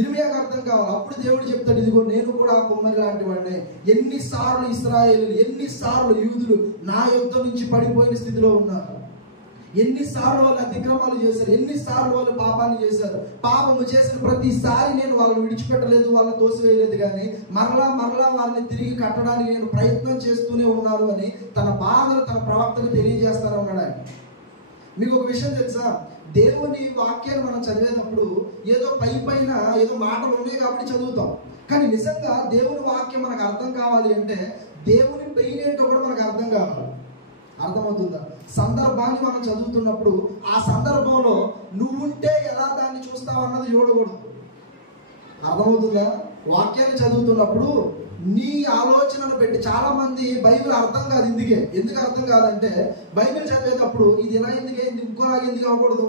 ఇర్మియాకు అర్థం కావాలి. అప్పుడు దేవుడు చెప్తాడు, ఇదిగో నేను కూడా ఆ కుమ్మరి లాంటి వాడినే. ఎన్నిసార్లు ఇశ్రాయేలీయులు, ఎన్నిసార్లు యూదులు నా యుద్ధం నుంచి పడిపోయిన స్థితిలో ఉన్నారు, ఎన్నిసార్లు వాళ్ళు అతిక్రమాలు చేశారు, ఎన్నిసార్లు వాళ్ళు పాపాన్ని చేశారు. పాపము చేసిన ప్రతిసారి నేను వాళ్ళని విడిచిపెట్టలేదు, వాళ్ళని తోసివేయలేదు, కానీ మరలా వాళ్ళని తిరిగి కట్టడానికి నేను ప్రయత్నం చేస్తూనే ఉన్నాను అని తన బాధను తన ప్రవక్తకు తెలియజేస్తాను అన్నాడు ఆయన. మీకు ఒక విషయం తెలుసా? దేవుని వాక్యాన్ని మనం చదివేటప్పుడు ఏదో పైన ఏదో మాటలు ఉన్నాయి కాబట్టి చదువుతాం, కానీ నిజంగా దేవుని వాక్యం మనకు అర్థం కావాలి అంటే దేవుని పెయిన్ ఏంటో కూడా మనకు అర్థం కావాలి. అర్థమవుతుందా? సందర్భాన్ని మనం చదువుతున్నప్పుడు ఆ సందర్భంలో నువ్వుంటే ఎలా దాన్ని చూస్తావు అన్నది చూడకూడదు. అర్థమవుతుందా? వాక్యాన్ని చదువుతున్నప్పుడు నీ ఆలోచనను పెట్టి, చాలా మంది బైబిల్ అర్థం కాదు. ఎందుకు అర్థం కాదంటే బైబిల్ చదివేటప్పుడు ఇది ఎలా ఎందుకైంది, ఇంకోలాగా ఎందుకు అవ్వకూడదు,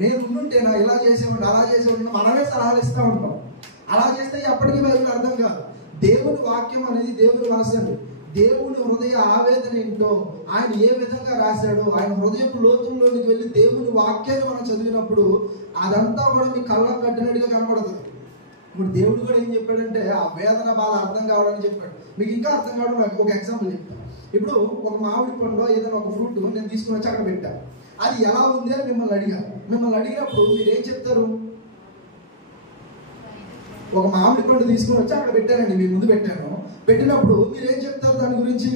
నేను ఉంటే నా ఇలా చేసేవాడు, అలా చేసేవాడు, మనమే సలహాలు ఇస్తూ ఉంటాం. అలా చేస్తే ఎప్పటికీ బైబిల్ అర్థం కాదు. దేవుని వాక్యం అనేది దేవుని మనసు అండి. దేవుని హృదయ ఆవేదన ఏంటో, ఆయన ఏ విధంగా రాశాడో, ఆయన హృదయపు లోతుల్లోనికి వెళ్ళి దేవుని వాక్యాన్ని మనం చదివినప్పుడు అదంతా కూడా మీ కళ్ళకు కట్టినట్టుగా కనబడుతుంది. ఇప్పుడు దేవుడు కూడా ఏం చెప్పాడంటే ఆ వేదన బాధ అర్థం కావడానికి చెప్పాడు. మీకు ఇంకా అర్థం కావడం ఒక ఎగ్జాంపుల్ చెప్తాను. ఇప్పుడు ఒక మామిడి పండు ఏదైనా ఒక ఫ్రూట్ నేను తీసుకుని వచ్చి అక్కడ పెట్టాను. అది ఎలా ఉంది అని మిమ్మల్ని అడిగాను. మిమ్మల్ని అడిగినప్పుడు మీరు ఏం చెప్తారు? ఒక మామిడి పండు తీసుకుని వచ్చి అక్కడ పెట్టానండి, మీ ముందు పెట్టాను. పెట్టినప్పుడు మీరు ఏం చెప్తారు దాని గురించి?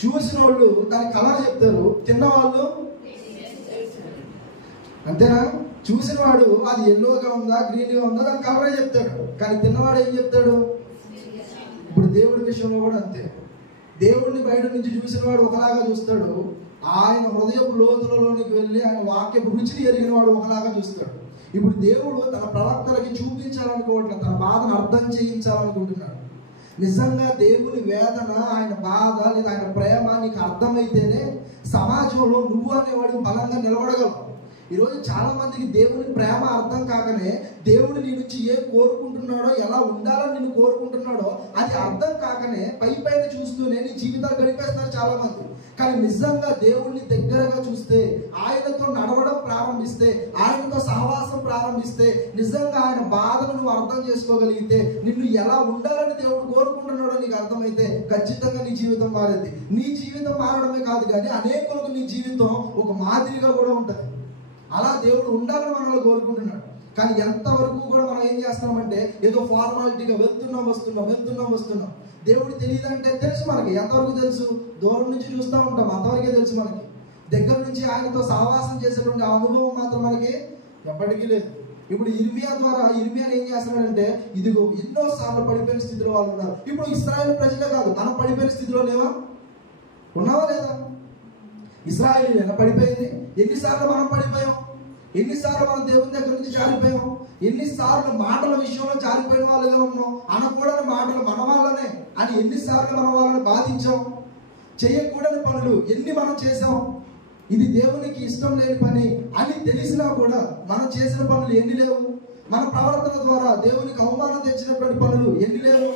చూసిన వాళ్ళు దాని కలర్ చెప్తారు, తిన్నవాళ్ళు అంతేనా? చూసిన వాడు అది ఎల్లోగా ఉందా గ్రీన్గా ఉందా దాని కలరే చెప్తాడు, కానీ తిన్నవాడు ఏం చెప్తాడు? ఇప్పుడు దేవుడి విషయంలో కూడా అంతే. దేవుడిని బయట నుంచి చూసిన వాడు ఒకలాగా చూస్తాడు, ఆయన హృదయపు లోతులలోనికి వెళ్ళి ఆయన వాక్యపు రుచిని ఎరిగిన వాడు ఒకలాగా చూస్తాడు. ఇప్పుడు దేవుడు తన ప్రవక్తలకి చూపించాలనుకోవట్లేదు, తన బాధను అర్థం చేయించాలనుకుంటున్నాడు. నిజంగా దేవుని వేదన, ఆయన బాధ లేదా ఆయన ప్రేమ నీకు అర్థమైతేనే సమాజంలో నువ్వు అనేవాడు బలంగా నిలబడగలవు. ఈరోజు చాలా మందికి దేవుని ప్రేమ అర్థం కాకనే దేవుడు నీ నుంచి ఏం కోరుకుంటున్నాడో, ఎలా ఉండాలని నిన్ను కోరుకుంటున్నాడో అది అర్థం కాకనే పైన చూస్తూనే నీ జీవితాలు గడిపేస్తారు చాలా మంది. కానీ నిజంగా దేవుణ్ణి దగ్గరగా చూస్తే, ఆయనతో నడవడం ప్రారంభిస్తే, ఆయనతో సహవాసం ప్రారంభిస్తే, నిజంగా ఆయన బాధను నువ్వు అర్థం చేసుకోగలిగితే, నిన్ను ఎలా ఉండాలని దేవుడు కోరుకుంటున్నాడో నీకు అర్థమైతే ఖచ్చితంగా నీ జీవితం మారింది. నీ జీవితం మారడమే కాదు కానీ అనేకులకు నీ జీవితం ఒక మాదిరిగా కూడా ఉంటుంది. అలా దేవుడు ఉండాలని మనల్ని కోరుకుంటున్నాడు. కానీ ఎంతవరకు కూడా మనం ఏం చేస్తున్నామంటే ఏదో ఫార్మాలిటీగా వెళ్తున్నాం వస్తున్నాం. దేవుడు తెలియదంటే తెలుసు మనకి. ఎంతవరకు తెలుసు? దూరం నుంచి చూస్తూ ఉంటాం, అంతవరకే తెలుసు మనకి. దగ్గర నుంచి ఆయనతో సహవాసం చేసేటువంటి అనుభవం మాత్రం మనకి ఎప్పటికీ లేదు. ఇప్పుడు ఇర్మియాని ఏం చేస్తున్నాడంటే, ఇదిగో ఎన్నోసార్లు పడిపోయిన స్థితిలో వాళ్ళు ఉన్నారు. ఇప్పుడు ఇశ్రాయేలు ప్రజలే కాదు, మనం పడిపోయిన స్థితిలో లేవా? ఉన్నావా లేదా? ఇశ్రాయేలు పడిపోయింది. ఎన్నిసార్లు మనం పడిపోయాం? ఎన్నిసార్లు మనం దేవుని దగ్గర నుంచి జారిపోయాం? ఎన్నిసార్లు మాటల విషయంలో జారిపోయిన వాళ్ళుగా ఉన్నాం? అనకూడని మాటలు మన వాళ్ళనే అని ఎన్నిసార్లు మన వాళ్ళని బాధించాం? చేయకూడని పనులు ఎన్ని మనం చేసాం? ఇది దేవునికి ఇష్టం లేని పని అని తెలిసినా కూడా మనం చేసిన పనులు ఎన్ని లేవు? మన ప్రవర్తన ద్వారా దేవునికి అవమానం తెచ్చినటువంటి పనులు ఎన్ని లేవు?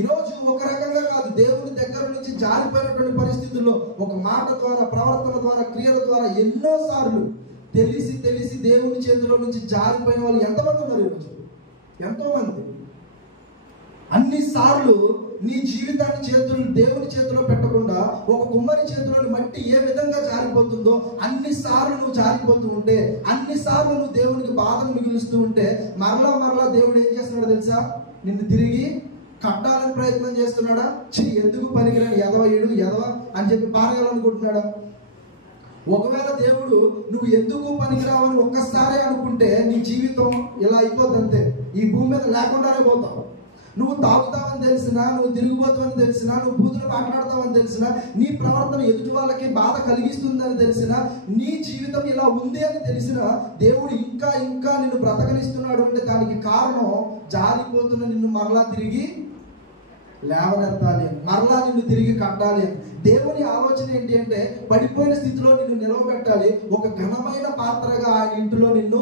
ఈరోజు ఒక రకంగా కాదు, దేవుని దగ్గర నుంచి జారిపోయినటువంటి పరిస్థితుల్లో ఒక మాట ద్వారా, ప్రవర్తన ద్వారా, క్రియల ద్వారా ఎన్నోసార్లు తెలిసి దేవుని చేతిలో నుంచి జారిపోయిన వాళ్ళు ఎంతమంది ఉన్నారు ఈరోజు? ఎంతో మంది. అన్నిసార్లు నీ జీవితాన్ని దేవుని చేతిలో పెట్టకుండా ఒక కుమ్మరి చేతిలోని మట్టి ఏ విధంగా జారిపోతుందో అన్నిసార్లు నువ్వు జారిపోతూ ఉంటే, అన్నిసార్లు నువ్వు దేవునికి బాధను మిగులుస్తూ ఉంటే, మరలా దేవుడు ఏం చేస్తున్నాడో తెలుసా? నిన్ను తిరిగి కట్టాలని ప్రయత్నం చేస్తున్నాడా? ఎందుకు పనికిరాని ఎదవ అని చెప్పి పారేయాలనుకుంటున్నాడా? ఒకవేళ దేవుడు నువ్వు ఎందుకు పనికిరావని ఒక్కసారే అనుకుంటే నీ జీవితం ఇలా అయిపోతుందంతే. ఈ భూమి మీద లేకుండానే పోతావు. నువ్వు తాగుతావని తెలిసినా, నువ్వు తిరిగిపోతావని తెలిసినా, నువ్వు బూతులు మాట్లాడతావని తెలిసినా, నీ ప్రవర్తన ఎదుటి వాళ్ళకి బాధ కలిగిస్తుందని తెలిసినా, నీ జీవితం ఇలా ఉంది అని తెలిసినా, దేవుడు ఇంకా నిన్ను బ్రతకనిస్తున్నాడు అంటే దానికి కారణం జారిపోతున్న నిన్ను మరలా తిరిగి లేవనెత్తాలి, మరలా నిన్ను తిరిగి కట్టాలి. దేవుని ఆలోచన ఏంటి అంటే పడిపోయిన స్థితిలో నిన్ను నిలవబెట్టాలి, ఒక ఘనమైన పాత్రగా ఆయన ఇంటిలో నిన్ను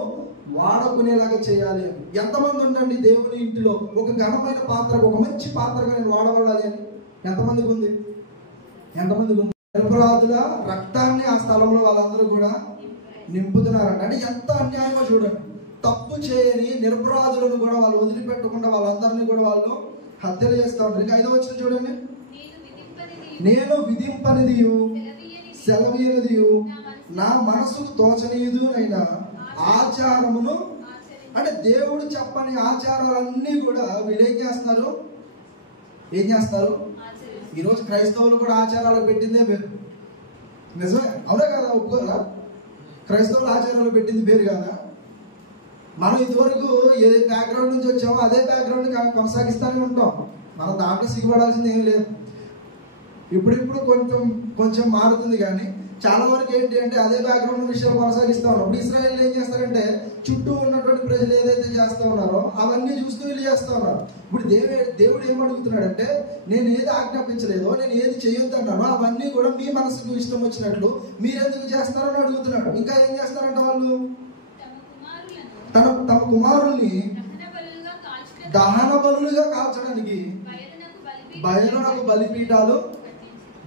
వాడుకునేలాగా చేయాలి. ఎంతమంది ఉండండి దేవుని ఇంటిలో ఒక ఘనమైన పాత్ర, ఒక మంచి పాత్రగా నేను వాడబడాలి అని ఎంతమందికి ఉంది? నిరపరాధుల రక్తాన్ని ఆ స్థలంలో వాళ్ళందరూ కూడా నింపుతున్నారంట. అంటే ఎంత అన్యాయమో చూడండి. తప్పు చేయని నిరపరాధులను కూడా వాళ్ళు వదిలిపెట్టకుండా వాళ్ళందరినీ కూడా వాళ్ళు హత్యలు చేస్తూ ఉంటారు. ఇంకా 5వ వచనం చూడండి. నేను విధింపనిదియు సెలవీయనిదియు నా మనసుకు తోచనీయుదునైనా ఆచారమును, అంటే దేవుడు చెప్పని ఆచారాలన్నీ కూడా వీళ్ళు ఏం చేస్తారు? ఈరోజు క్రైస్తవులు కూడా ఆచారాలు పెట్టిందే పేరు. నిజమే, అవునా కదా? ఒప్పుకోరా? క్రైస్తవులు ఆచారాలు పెట్టింది పేరు కదా. మనం ఇదివరకు ఏ బ్యాక్గ్రౌండ్ నుంచి వచ్చామో అదే బ్యాక్గ్రౌండ్ కొనసాగిస్తూనే ఉంటాం. మనం దాంట్లో సిగ్గుపడాల్సింది ఏమీ లేదు. ఇప్పుడు కొంచెం మారుతుంది, కానీ చాలా వరకు ఏంటి అంటే అదే బ్యాక్గ్రౌండ్ విషయాలు కొనసాగిస్తూ ఉన్నాం. ఇప్పుడు ఇశ్రాయేల్ ఏం చేస్తారంటే చుట్టూ ఉన్నటువంటి ప్రజలు ఏదైతే చేస్తూ ఉన్నారో అవన్నీ చూస్తూ వీళ్ళు చేస్తూ ఉన్నారు. ఇప్పుడు దేవుడు ఏమడుగుతున్నాడంటే, నేను ఏది ఆజ్ఞాపించలేదో, నేను ఏది చేయొద్దు అన్నానో అవన్నీ కూడా మీ మనసుకు ఇష్టం వచ్చినట్లు మీరెందుకు చేస్తారని అడుగుతున్నాడు. ఇంకా ఏం చేస్తారంట వాళ్ళు? తమ కుమారుల్ని దహన బలులుగా కాల్చడానికి బయలునకు బలిపీఠాలు,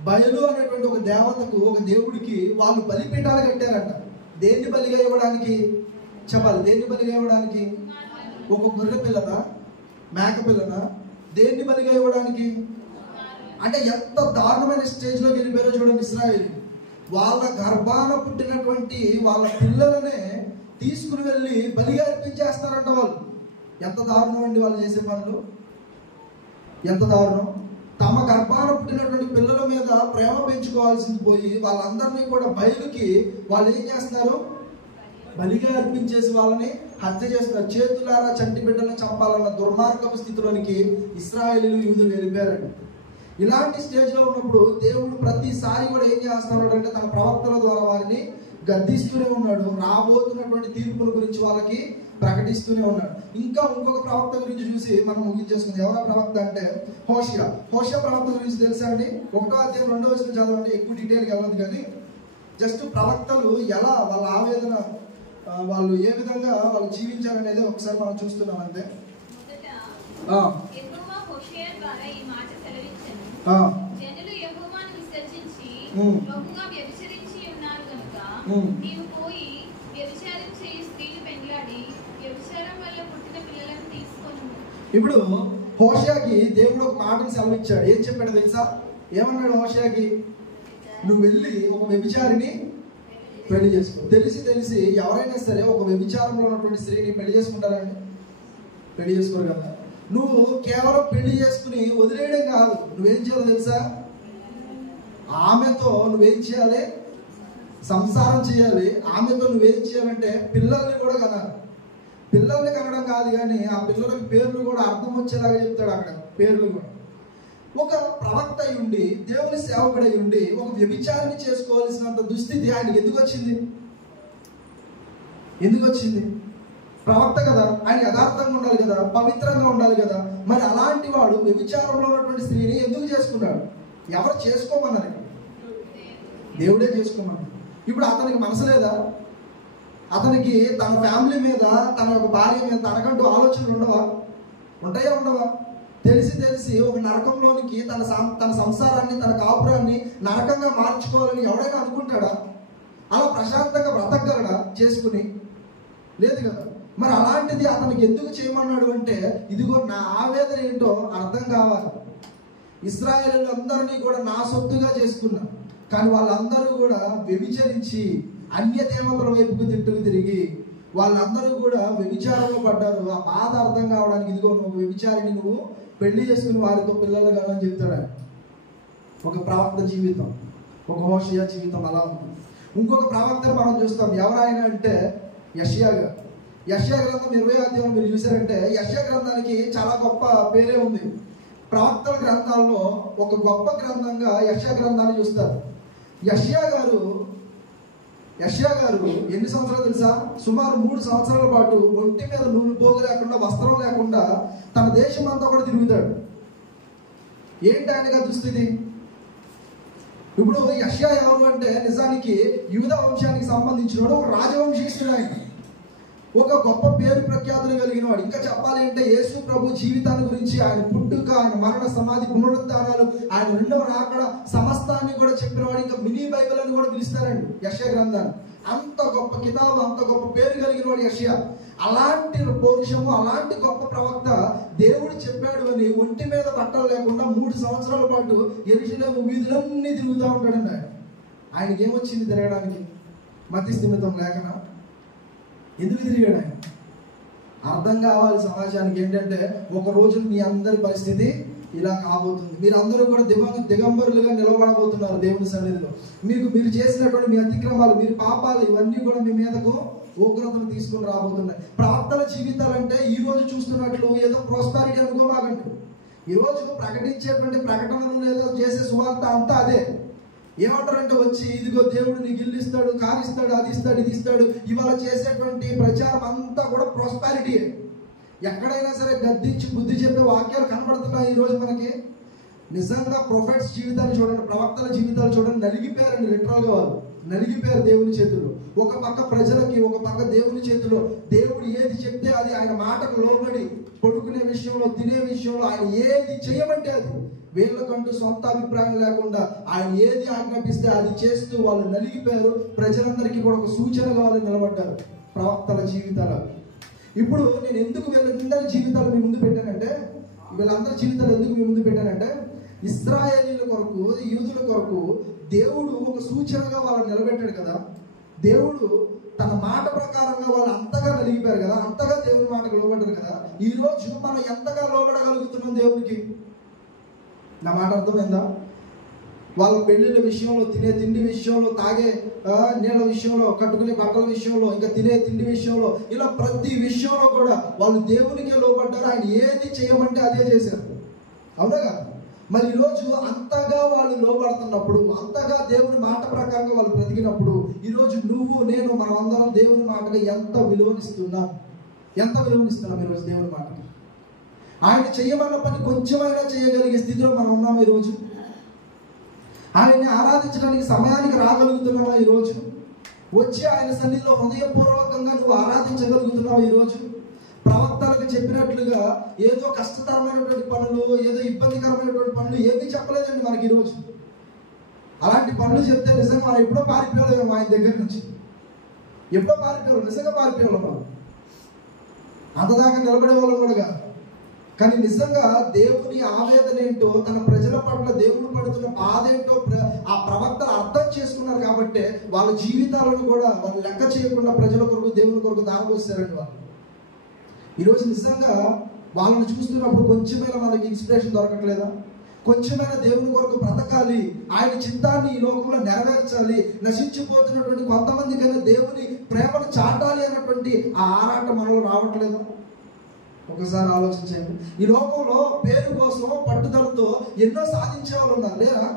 బయలు అనేటువంటి ఒక దేవతకు, ఒక దేవుడికి వాళ్ళు బలిపీఠాలు కట్టారంట. దేన్ని బలిగా ఇవ్వడానికి చెప్పాలి? దేన్ని బలిగా ఇవ్వడానికి? ఒక గొర్రె పిల్లనా, మేక పిల్లనా? దేన్ని బలిగా ఇవ్వడానికి? అంటే ఎంత దారుణమైన స్టేజ్ లోకి వెళ్ళిపోయారో చూడండి ఇశ్రాయేలు. వాళ్ళ గర్భాన పుట్టినటువంటి వాళ్ళ పిల్లలనే తీసుకుని వెళ్ళి బలిగా అర్పించేస్తారంట వాళ్ళు. ఎంత దారుణం అండి వాళ్ళు చేసే పనులు, ఎంత దారుణం. తమ గర్భాన పుట్టినటువంటి పిల్లల మీద ప్రేమ పెంచుకోవాల్సింది పోయి వాళ్ళందరినీ కూడా బయలుకి వాళ్ళు ఏం చేస్తున్నారు? బలిగా అర్పించేసి వాళ్ళని హత్య చేస్తున్నారు. చేతులారా చంటి బిడ్డలను చంపాలన్న దుర్మార్గపు స్థితిలోనికి ఇశ్రాయేలీయులు, యూదులు వెళ్ళిపోయారండి. ఇలాంటి స్టేజ్ లో ఉన్నప్పుడు దేవుడు ప్రతిసారి కూడా ఏం చేస్తున్నాడు అంటే తన ప్రవక్తల ద్వారా వారిని గద్దిస్తూనే ఉన్నాడు. రాబోతున్నటువంటి తీర్పుల గురించి వాళ్ళకి ప్రకటిస్తూనే ఉన్నాడు. ఇంకా ఇంకొక ప్రవక్త గురించి చూసి మనం ముగించేసుకుంది. ఎవరా ప్రవక్త అంటే హోషియా. హోషియా ప్రవక్త గురించి తెలుసా అండి? 1వ అధ్యాయం 2వ వచనం చదవండి. ఎక్కువ డీటెయిల్గా వెళ్ళదు కానీ జస్ట్ ప్రవక్తలు ఎలా వాళ్ళ ఆవేదన, వాళ్ళు ఏ విధంగా వాళ్ళు జీవించారనేది ఒకసారి మనం చూస్తున్నాం అంతే. జనులు యెహోవాను విసర్జించి బహుగా వ్యభిచరించి ఉన్నారు కనుక నీవు పోయి వ్యభిచారం చేయి స్త్రీలు పెండ్లాడి వ్యభిచారం వల్ల పుట్టిన పిల్లలను తీసుకొని. ఇప్పుడు హోషేయాకి దేవుడు ఒక మాటను సెలవిచ్చాడు. ఏం చెప్పాడు తెలుసా? ఏమన్నాడు హోషేయాకి? నువ్వు వెళ్ళి ఒక వ్యభిచారిని పెళ్లి చేసుకో. తెలిసి ఎవరైనా సరే ఒక వ్యభిచారంలో ఉన్నటువంటి స్త్రీని పెళ్లి చేసుకుంటారండి? పెళ్లి చేసుకోరు కదా. నువ్వు కేవలం పెళ్లి చేసుకుని వదిలేయడం కాదు, నువ్వేం చేయాలో తెలుసా? ఆమెతో నువ్వేం చేయాలి? సంసారం చేయాలి. ఆమెతో నువ్వేం చేయాలంటే పిల్లల్ని కూడా కనాలి. పిల్లల్ని కనడం కాదు కానీ ఆ పిల్లలకి పేర్లు కూడా అర్థం వచ్చేలాగా చెప్తాడు అక్కడ. పేర్లు కూడా ఒక ప్రవక్త అయి ఉండి, దేవుని సేవకుడై ఉండి ఒక వ్యభిచారిని చేసుకోవాల్సినంత దుస్థితి ఆయనకి ఎందుకు వచ్చింది? ఎందుకు వచ్చింది? ప్రవక్త కదా, ఆయన యథార్థంగా ఉండాలి కదా, పవిత్రంగా ఉండాలి కదా. మరి అలాంటి వాడు వ్యభిచారంలో ఉన్నటువంటి స్త్రీని ఎందుకు చేసుకున్నాడు? ఎవరు చేసుకోమన్నారు? దేవుడే చేసుకోమన్నాడు. ఇప్పుడు అతనికి మనసు లేదా? అతనికి తన ఫ్యామిలీ మీద, తన యొక్క భార్య మీద తనకంటూ ఆలోచనలు ఉండవా? ఉంటాయా? ఉండవా? తెలిసి ఒక నరకంలోనికి తన సంసారాన్ని, తన కాపురాన్ని నరకంగా మార్చుకోవాలని ఎవడైనా అనుకుంటాడా? అలా ప్రశాంతంగా బ్రతకగలడా చేసుకుని? లేదు కదా. మరి అలాంటిది అతనికి ఎందుకు చేయమన్నాడు అంటే ఇదిగో నా ఆవేదన ఏంటో అర్థం కావాలి. ఇశ్రాయేలీయులు అందరినీ కూడా నా సొత్తుగా చేసుకున్నా, కానీ వాళ్ళందరూ కూడా వ్యభిచరించి అన్య దేవతల వైపుకు తిరిగి వాళ్ళందరూ కూడా వ్యభిచారంలో పడ్డారు. ఆ బాధ అర్థం కావడానికి ఇదిగో నువ్వు వ్యభిచారిని నువ్వు పెళ్లి చేసుకుని వారితో పిల్లలు కాదని చెప్తాడు. ఒక ప్రవక్త జీవితం, ఒక హోషేయా జీవితం అలా ఉంది. ఇంకొక ప్రవక్తను మనం చూస్తాం. ఎవరైనా అంటే యెషయా గారు. యెషయా గ్రంథం 20వ అధ్యాయం మీరు చూసారంటే యెషయా గ్రంథానికి చాలా గొప్ప పేరే ఉంది. ప్రవక్తల గ్రంథాల్లో ఒక గొప్ప గ్రంథంగా యెషయా గ్రంథాన్ని చూస్తారు. యెషయా గారు ఎన్ని సంవత్సరాలు తెలుసా? సుమారు 3 సంవత్సరాల పాటు ఒంటి మీద నూనె పోగు లేకుండా, వస్త్రం లేకుండా తన దేశం అంతా కూడా తిరుగుతాడు. ఏంటి ఆయనగా దుస్థితి? ఇప్పుడు యెషయా ఎవరు అంటే నిజానికి యూదా వంశానికి సంబంధించిన ఒక రాజవంశీయుడు. ఆయన ఒక గొప్ప పేరు ప్రఖ్యాతులు కలిగిన వాడు. ఇంకా చెప్పాలి అంటే యేసు ప్రభు జీవితాన్ని గురించి, ఆయన పుట్టుక, ఆయన మరణ, సమాధి, పునరుద్ధానాలు, ఆయన 2వ రాకడ సమస్తాన్ని కూడా చెప్పినవాడు. ఇంకా మినీ బైబిల్ అని కూడా పిలుస్తారండి యెషయా గ్రంథాన్ని. అంత గొప్ప కితాబు, అంత గొప్ప పేరు కలిగిన వాడు యెషయా. అలాంటి పౌరుషము, అలాంటి గొప్ప ప్రవక్త దేవుడు చెప్పాడు అని ఒంటి మీద బట్టలు లేకుండా 3 సంవత్సరాల పాటు యెరూషలేము వీధులన్నీ తిరుగుతూ ఉంటాడండి. ఆయనకి ఏమొచ్చింది తిరగడానికి? మతి స్థిమితం లేకనా? ఎందుకు తిరిగాడు ఆయన? అర్థం కావాలి సమాజానికి. ఏంటంటే ఒక రోజు మీ అందరి పరిస్థితి ఇలా కాబోతుంది. మీరందరూ కూడా దిగంబరులుగా నిలబడబోతున్నారు దేవుని సన్నిధిలో. మీరు చేసినటువంటి మీ అతిక్రమాలు, మీరు పాపాలు, ఇవన్నీ కూడా మీ మీదకు ఉగ్రతను తీసుకుని రాబోతున్నాయి. ప్రవక్తల జీవితాలంటే ఈ రోజు చూస్తున్నట్లు ఏదో ప్రోస్పారిటీ అనుకోమాకండి. ఈ రోజు ప్రకటించేటువంటి ప్రకటనలు ఏదో చేసే సువార్త అంతా అదే. ఏమంటారంటే వచ్చి ఇదిగో దేవుడు నీకు ఇల్లు ఇస్తాడు, కారు ఇస్తాడు, అది ఇస్తాడు, ఇది ఇస్తాడు. ఇవాళ చేసేటువంటి ప్రచారం అంతా కూడా ప్రాస్పారిటీ. ఎక్కడైనా సరే గద్దించి బుద్ధి చెప్పే వాక్యాలు కనబడుతున్నాయి ఈ రోజు మనకి. నిజంగా ప్రొఫెట్స్ జీవితాన్ని చూడండి, ప్రవక్తల జీవితాలు చూడండి, నలిగిపోయారండి. లిటరల్గా వాళ్ళు నలిగిపోయారు దేవుని చేతుల్లో. ఒక పక్క ప్రజలకి, ఒక పక్క దేవుని చేతిలో. దేవుడు ఏది చెప్తే అది, ఆయన మాటకు లోబడి పడుకునే విషయంలో, తినే విషయంలో ఆయన ఏది చేయమంటే అది, వీళ్ళకంటూ సొంత అభిప్రాయం లేకుండా ఆయన ఏది ఆజ్ఞాపిస్తే అది చేస్తూ వాళ్ళు నలిగిపోయారు. ప్రజలందరికీ కూడా ఒక సూచనగా వాళ్ళు నిలబడ్డారు ప్రవక్తల జీవితాలు. ఇప్పుడు నేను ఎందుకు వీళ్ళందరి జీవితాలు మీ ముందు పెట్టానంటే, వీళ్ళందరి జీవితాలు ఎందుకు మీ ముందు పెట్టానంటే, ఇశ్రాయేలీల కొరకు, యూదుల కొరకు దేవుడు ఒక సూచనగా వాళ్ళని నిలబెట్టాడు కదా. దేవుడు తన మాట ప్రకారంగా వాళ్ళు అంతగా నలిగిపోయారు కదా, అంతగా దేవుని మాటకు లోబడ్డారు కదా. ఈ రోజు మనం ఎంతగా లోబడగలుగుతున్నాం దేవునికి? నా మాట అర్థమైందా? వాళ్ళ పెళ్లిళ్ళ విషయంలో, తినే తిండి విషయంలో, తాగే నీళ్ళ విషయంలో, కట్టుకునే బట్టల విషయంలో, ఇంకా తినే తిండి విషయంలో, ఇలా ప్రతి విషయంలో కూడా వాళ్ళు దేవునికే లోబడ్డారు. ఆయన ఏది చేయమంటే అదే చేశారు. అవునా కదా? మరి ఈరోజు అంతగా వాళ్ళు లోబడుతున్నప్పుడు, అంతగా దేవుని మాట ప్రకారంగా వాళ్ళు బ్రతికినప్పుడు, ఈరోజు నువ్వు నేను మనం అందరం దేవుని మాటకి ఎంత విలువనిస్తున్నాం? ఎంత విలువనిస్తున్నాం ఈరోజు దేవుని మాటకి? ఆయన చేయమన్న పని కొంచెమైనా చేయగలిగే స్థితిలో మనం ఉన్నాం ఈరోజు? ఆయన్ని ఆరాధించడానికి సమయానికి రాగలుగుతున్నావా ఈరోజు? వచ్చి ఆయన సన్నిధిలో హృదయపూర్వకంగా నువ్వు ఆరాధించగలుగుతున్నావు ఈరోజు? ప్రవక్తలకు చెప్పినట్లుగా ఏదో కష్టతరమైనటువంటి పనులు, ఏదో ఇబ్బందికరమైనటువంటి పనులు ఏమీ చెప్పలేదండి మనకి ఈరోజు. అలాంటి పనులు చెప్తే నిజంగా మనం ఎప్పుడో పారిపోలేము ఆయన దగ్గర నుంచి. ఎప్పుడో పారిపోయాం, నిజంగా పారిపోయాం మనం. అంతదాకా నిలబడే వాళ్ళం కూడా కాదు. కానీ నిజంగా దేవుని ఆవేదన ఏంటో, తన ప్రజల పట్ల దేవుడు పడుతున్న బాధ ఏంటో ఆ ప్రవక్తలు అర్థం చేసుకున్నారు కాబట్టి వాళ్ళ జీవితాలను కూడా వాళ్ళు లెక్క చేయకుండా ప్రజల కొరకు, దేవుని కొరకు దానపోసారండి వాళ్ళు. ఈరోజు నిజంగా వాళ్ళని చూస్తున్నప్పుడు కొంచెమైనా మనకి ఇన్స్పిరేషన్ దొరకట్లేదా? కొంచెమైనా దేవుని కొరకు బ్రతకాలి, ఆయన చిత్తాన్ని ఈ లోకంలో నెరవేర్చాలి, నశించిపోతున్నటువంటి కొంతమందికైనా దేవుని ప్రేమను చాటాలి అన్నటువంటి ఆ ఆరాటం మనలో రావట్లేదా? ఒకసారి ఆలోచించండి. ఈ లోకంలో పేరు కోసం పట్టుదలతో ఎన్నో సాధించే వాళ్ళు ఉన్నారు, లేరా?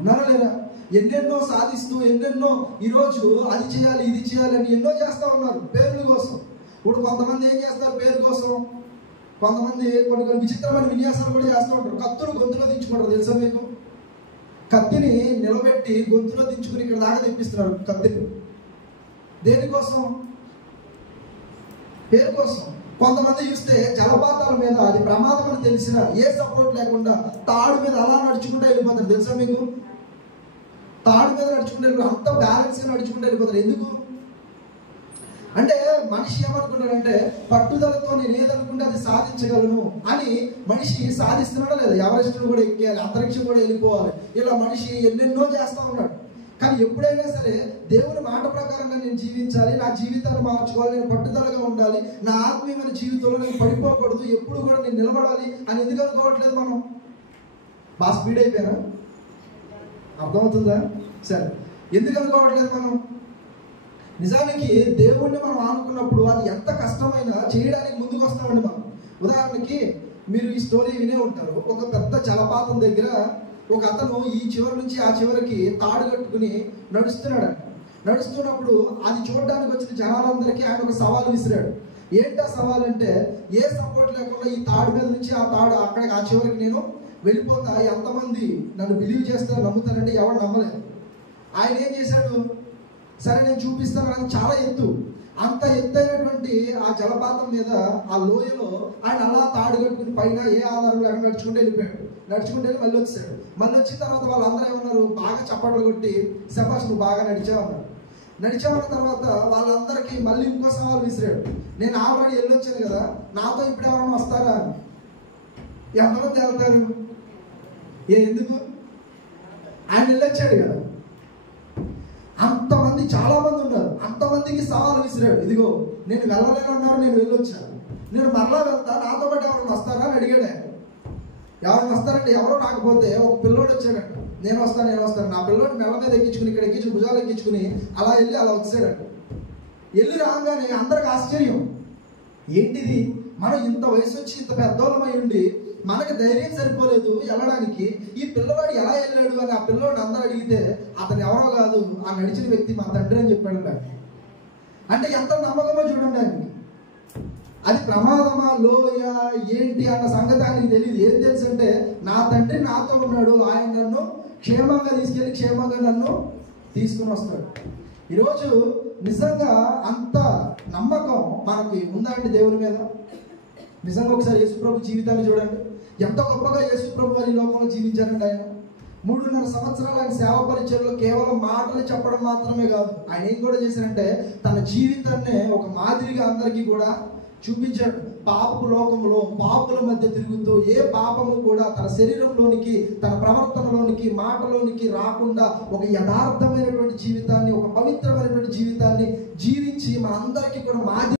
ఉన్నారా లేరా? ఎన్నెన్నో సాధిస్తూ, ఎన్నెన్నో ఈరోజు అది చేయాలి, ఇది చేయాలి అని ఎన్నో చేస్తూ ఉన్నారు పేర్ల కోసం. ఇప్పుడు కొంతమంది ఏం చేస్తారు పేరు కోసం? కొంతమంది కొన్ని విచిత్రమైన విన్యాసాలు కూడా చేస్తూ ఉంటారు. కత్తులు గొంతులో దించుకుంటారు, తెలుసా మీకు? కత్తిని నిలబెట్టి గొంతులో దించుకుని ఇక్కడ దాకా తెప్పిస్తున్నారు కత్తిని. దేనికోసం? పేరు కోసం. కొంతమంది చూస్తే జలపాతాల మీద అది ప్రమాదం అని తెలిసిన ఏ సపోర్ట్ లేకుండా తాడు మీద అలా నడుచుకుంటూ వెళ్ళిపోతారు, తెలుసా మీకు? తాడు మీద నడుచుకుంటూ వెళ్ళిపోతారు, అంత బ్యాలెన్స్ నడుచుకుంటూ వెళ్ళిపోతారు. ఎందుకు అంటే మనిషి ఏమనుకుంటాడంటే, పట్టుదలతో నేను ఏదనుకుంటే అది సాధించగలను అని మనిషి సాధిస్తున్నాడా లేదా? ఎవరెస్ట్ను కూడా ఎక్కేయాలి, అంతరిక్షం కూడా వెళ్ళిపోవాలి, ఇలా మనిషి ఎన్నెన్నో చేస్తూ ఉన్నాడు. కానీ ఎప్పుడైనా సరే దేవుని మాట ప్రకారంగా నేను జీవించాలి, నా జీవితాన్ని మార్చుకోవాలి, నేను పట్టుదలగా ఉండాలి, నా ఆత్మీయమైన జీవితంలో నేను పడిపోకూడదు, ఎప్పుడు కూడా నేను నిలబడాలి అని ఎందుకు అనుకోవట్లేదు మనం? బాగా స్పీడ్ అయిపోయారా? అర్థమవుతుందా? సరే, ఎందుకు అనుకోవట్లేదు మనం? నిజానికి దేవుణ్ణి మనం ఆనుకున్నప్పుడు అది ఎంత కష్టమైనా చేయడానికి ముందుకు వస్తామండి మనం. ఉదాహరణకి మీరు ఈ స్టోరీ వినే ఉంటారు. ఒక పెద్ద జలపాతం దగ్గర ఒక అతను ఈ చివరి నుంచి ఆ చివరికి తాడు కట్టుకుని నడుస్తున్నాడు. నడుస్తున్నప్పుడు అది చూడడానికి వచ్చిన జనాలందరికీ ఆయన ఒక సవాల్ విసిరాడు. ఏంటి ఆ సవాల్ అంటే, ఏ సపోర్ట్ లేకుండా ఈ తాడు మీద నుంచి ఆ తాడు అక్కడికి ఆ చివరికి నేను వెళ్ళిపోతా, ఎంతమంది నన్ను బిలీవ్ చేస్తారు, నమ్ముతారంటే ఎవరు నమ్మలేదు. ఆయన ఏం చేశాడు? సరే నేను చూపిస్తాను అని చాలా ఎత్తు, అంత ఎత్తైనటువంటి ఆ జలపాతం మీద ఆ లోయలో ఆయన అలా తాడు కట్టుకుని పైన ఏ ఆధారం లేకుండా నడుచుకుంటూ వెళ్ళిపోయాడు. నడుచుకుంటూ వెళ్ళి మళ్ళీ వచ్చాడు. మళ్ళీ వచ్చిన తర్వాత వాళ్ళందరూ ఏమన్నారు? బాగా చప్పట్లు కొట్టి, శభాష్ నువ్వు బాగా నడిచావన్నారు. నడిచామన్న తర్వాత వాళ్ళందరికీ మళ్ళీ ఇంకో సవాల్ విసిరాడు. నేను ఆల్రెడీ వెళ్ళొచ్చాను కదా, నాతో ఇప్పుడు ఎవరైనా వస్తారా? ఎంతమంది వెళ్తారు? ఎందుకు? ఆయన వెళ్ళొచ్చాడు కదా. అంతమంది, చాలా మంది ఉన్నారు, అంతమందికి సవాల్ విసిరాడు. ఇదిగో నేను వెళ్ళలేనన్నారు, నేను వెళ్ళొచ్చాను, నేను మరలా వెళ్తా, నాతో పాటు ఎవరైనా వస్తారా అని అడిగాడు ఆయన. ఎవరైనా వస్తారంటే ఎవరో రాకపోతే ఒక పిల్లోడు వచ్చాడంట, నేను వస్తాను. నా పిల్లోడు మెల్ల మీద ఎక్కించుకుని, ఇక్కడ ఎక్కించుకుని, భుజాలు ఎక్కించుకుని అలా వెళ్ళి అలా వచ్చాడంట. వెళ్ళి రాగానే అందరికి ఆశ్చర్యం, ఏంటిది, మనం ఇంత వయసు వచ్చి ఇంత పెద్దోళమై ఉండి మనకి ధైర్యం సరిపోలేదు వెళ్ళడానికి, ఈ పిల్లవాడు ఎలా వెళ్ళాడు అని ఆ పిల్లవాడు అందరూ అడిగితే అతను ఎవరో కాదు, ఆ నడిచిన వ్యక్తి మా తండ్రి అని చెప్పాడు. అంటే ఎంత నమ్మకమో చూడండి ఆయనకి. అది ప్రమాదమా లోయ ఏంటి అన్న సంగతి ఆయనకి తెలియదు. ఏం తెలుసు అంటే నా తండ్రి నాతో ఉన్నాడు, ఆయన నన్ను క్షేమంగా తీసుకెళ్ళి క్షేమంగా నన్ను తీసుకుని వస్తాడు. ఈరోజు నిజంగా అంత నమ్మకం మనకి ఉందా అండి దేవుని మీద? నిజంగా ఒకసారి యేసుప్రభు జీవితాన్ని చూడండి. ఎంత గొప్పగా యేసుప్రభు వారి లోకంలో జీవించారండి. ఆయన 3.5 సంవత్సరాలు ఆయన సేవ పరిచయంలో కేవలం మాటలు చెప్పడం మాత్రమే కాదు, ఆయన ఏం కూడా చేశారంటే తన జీవితాన్ని ఒక మాదిరిగా అందరికీ కూడా చూపించాడు. పాపపు లోకంలో పాపుల మధ్య తిరుగుతూ ఏ పాపము కూడా తన శరీరంలోనికి, తన ప్రవర్తనలోనికి, మాటలోనికి రాకుండా ఒక యథార్థమైనటువంటి జీవితాన్ని, ఒక పవిత్రమైనటువంటి జీవితాన్ని జీవించి మనందరికీ కూడా మాదిరి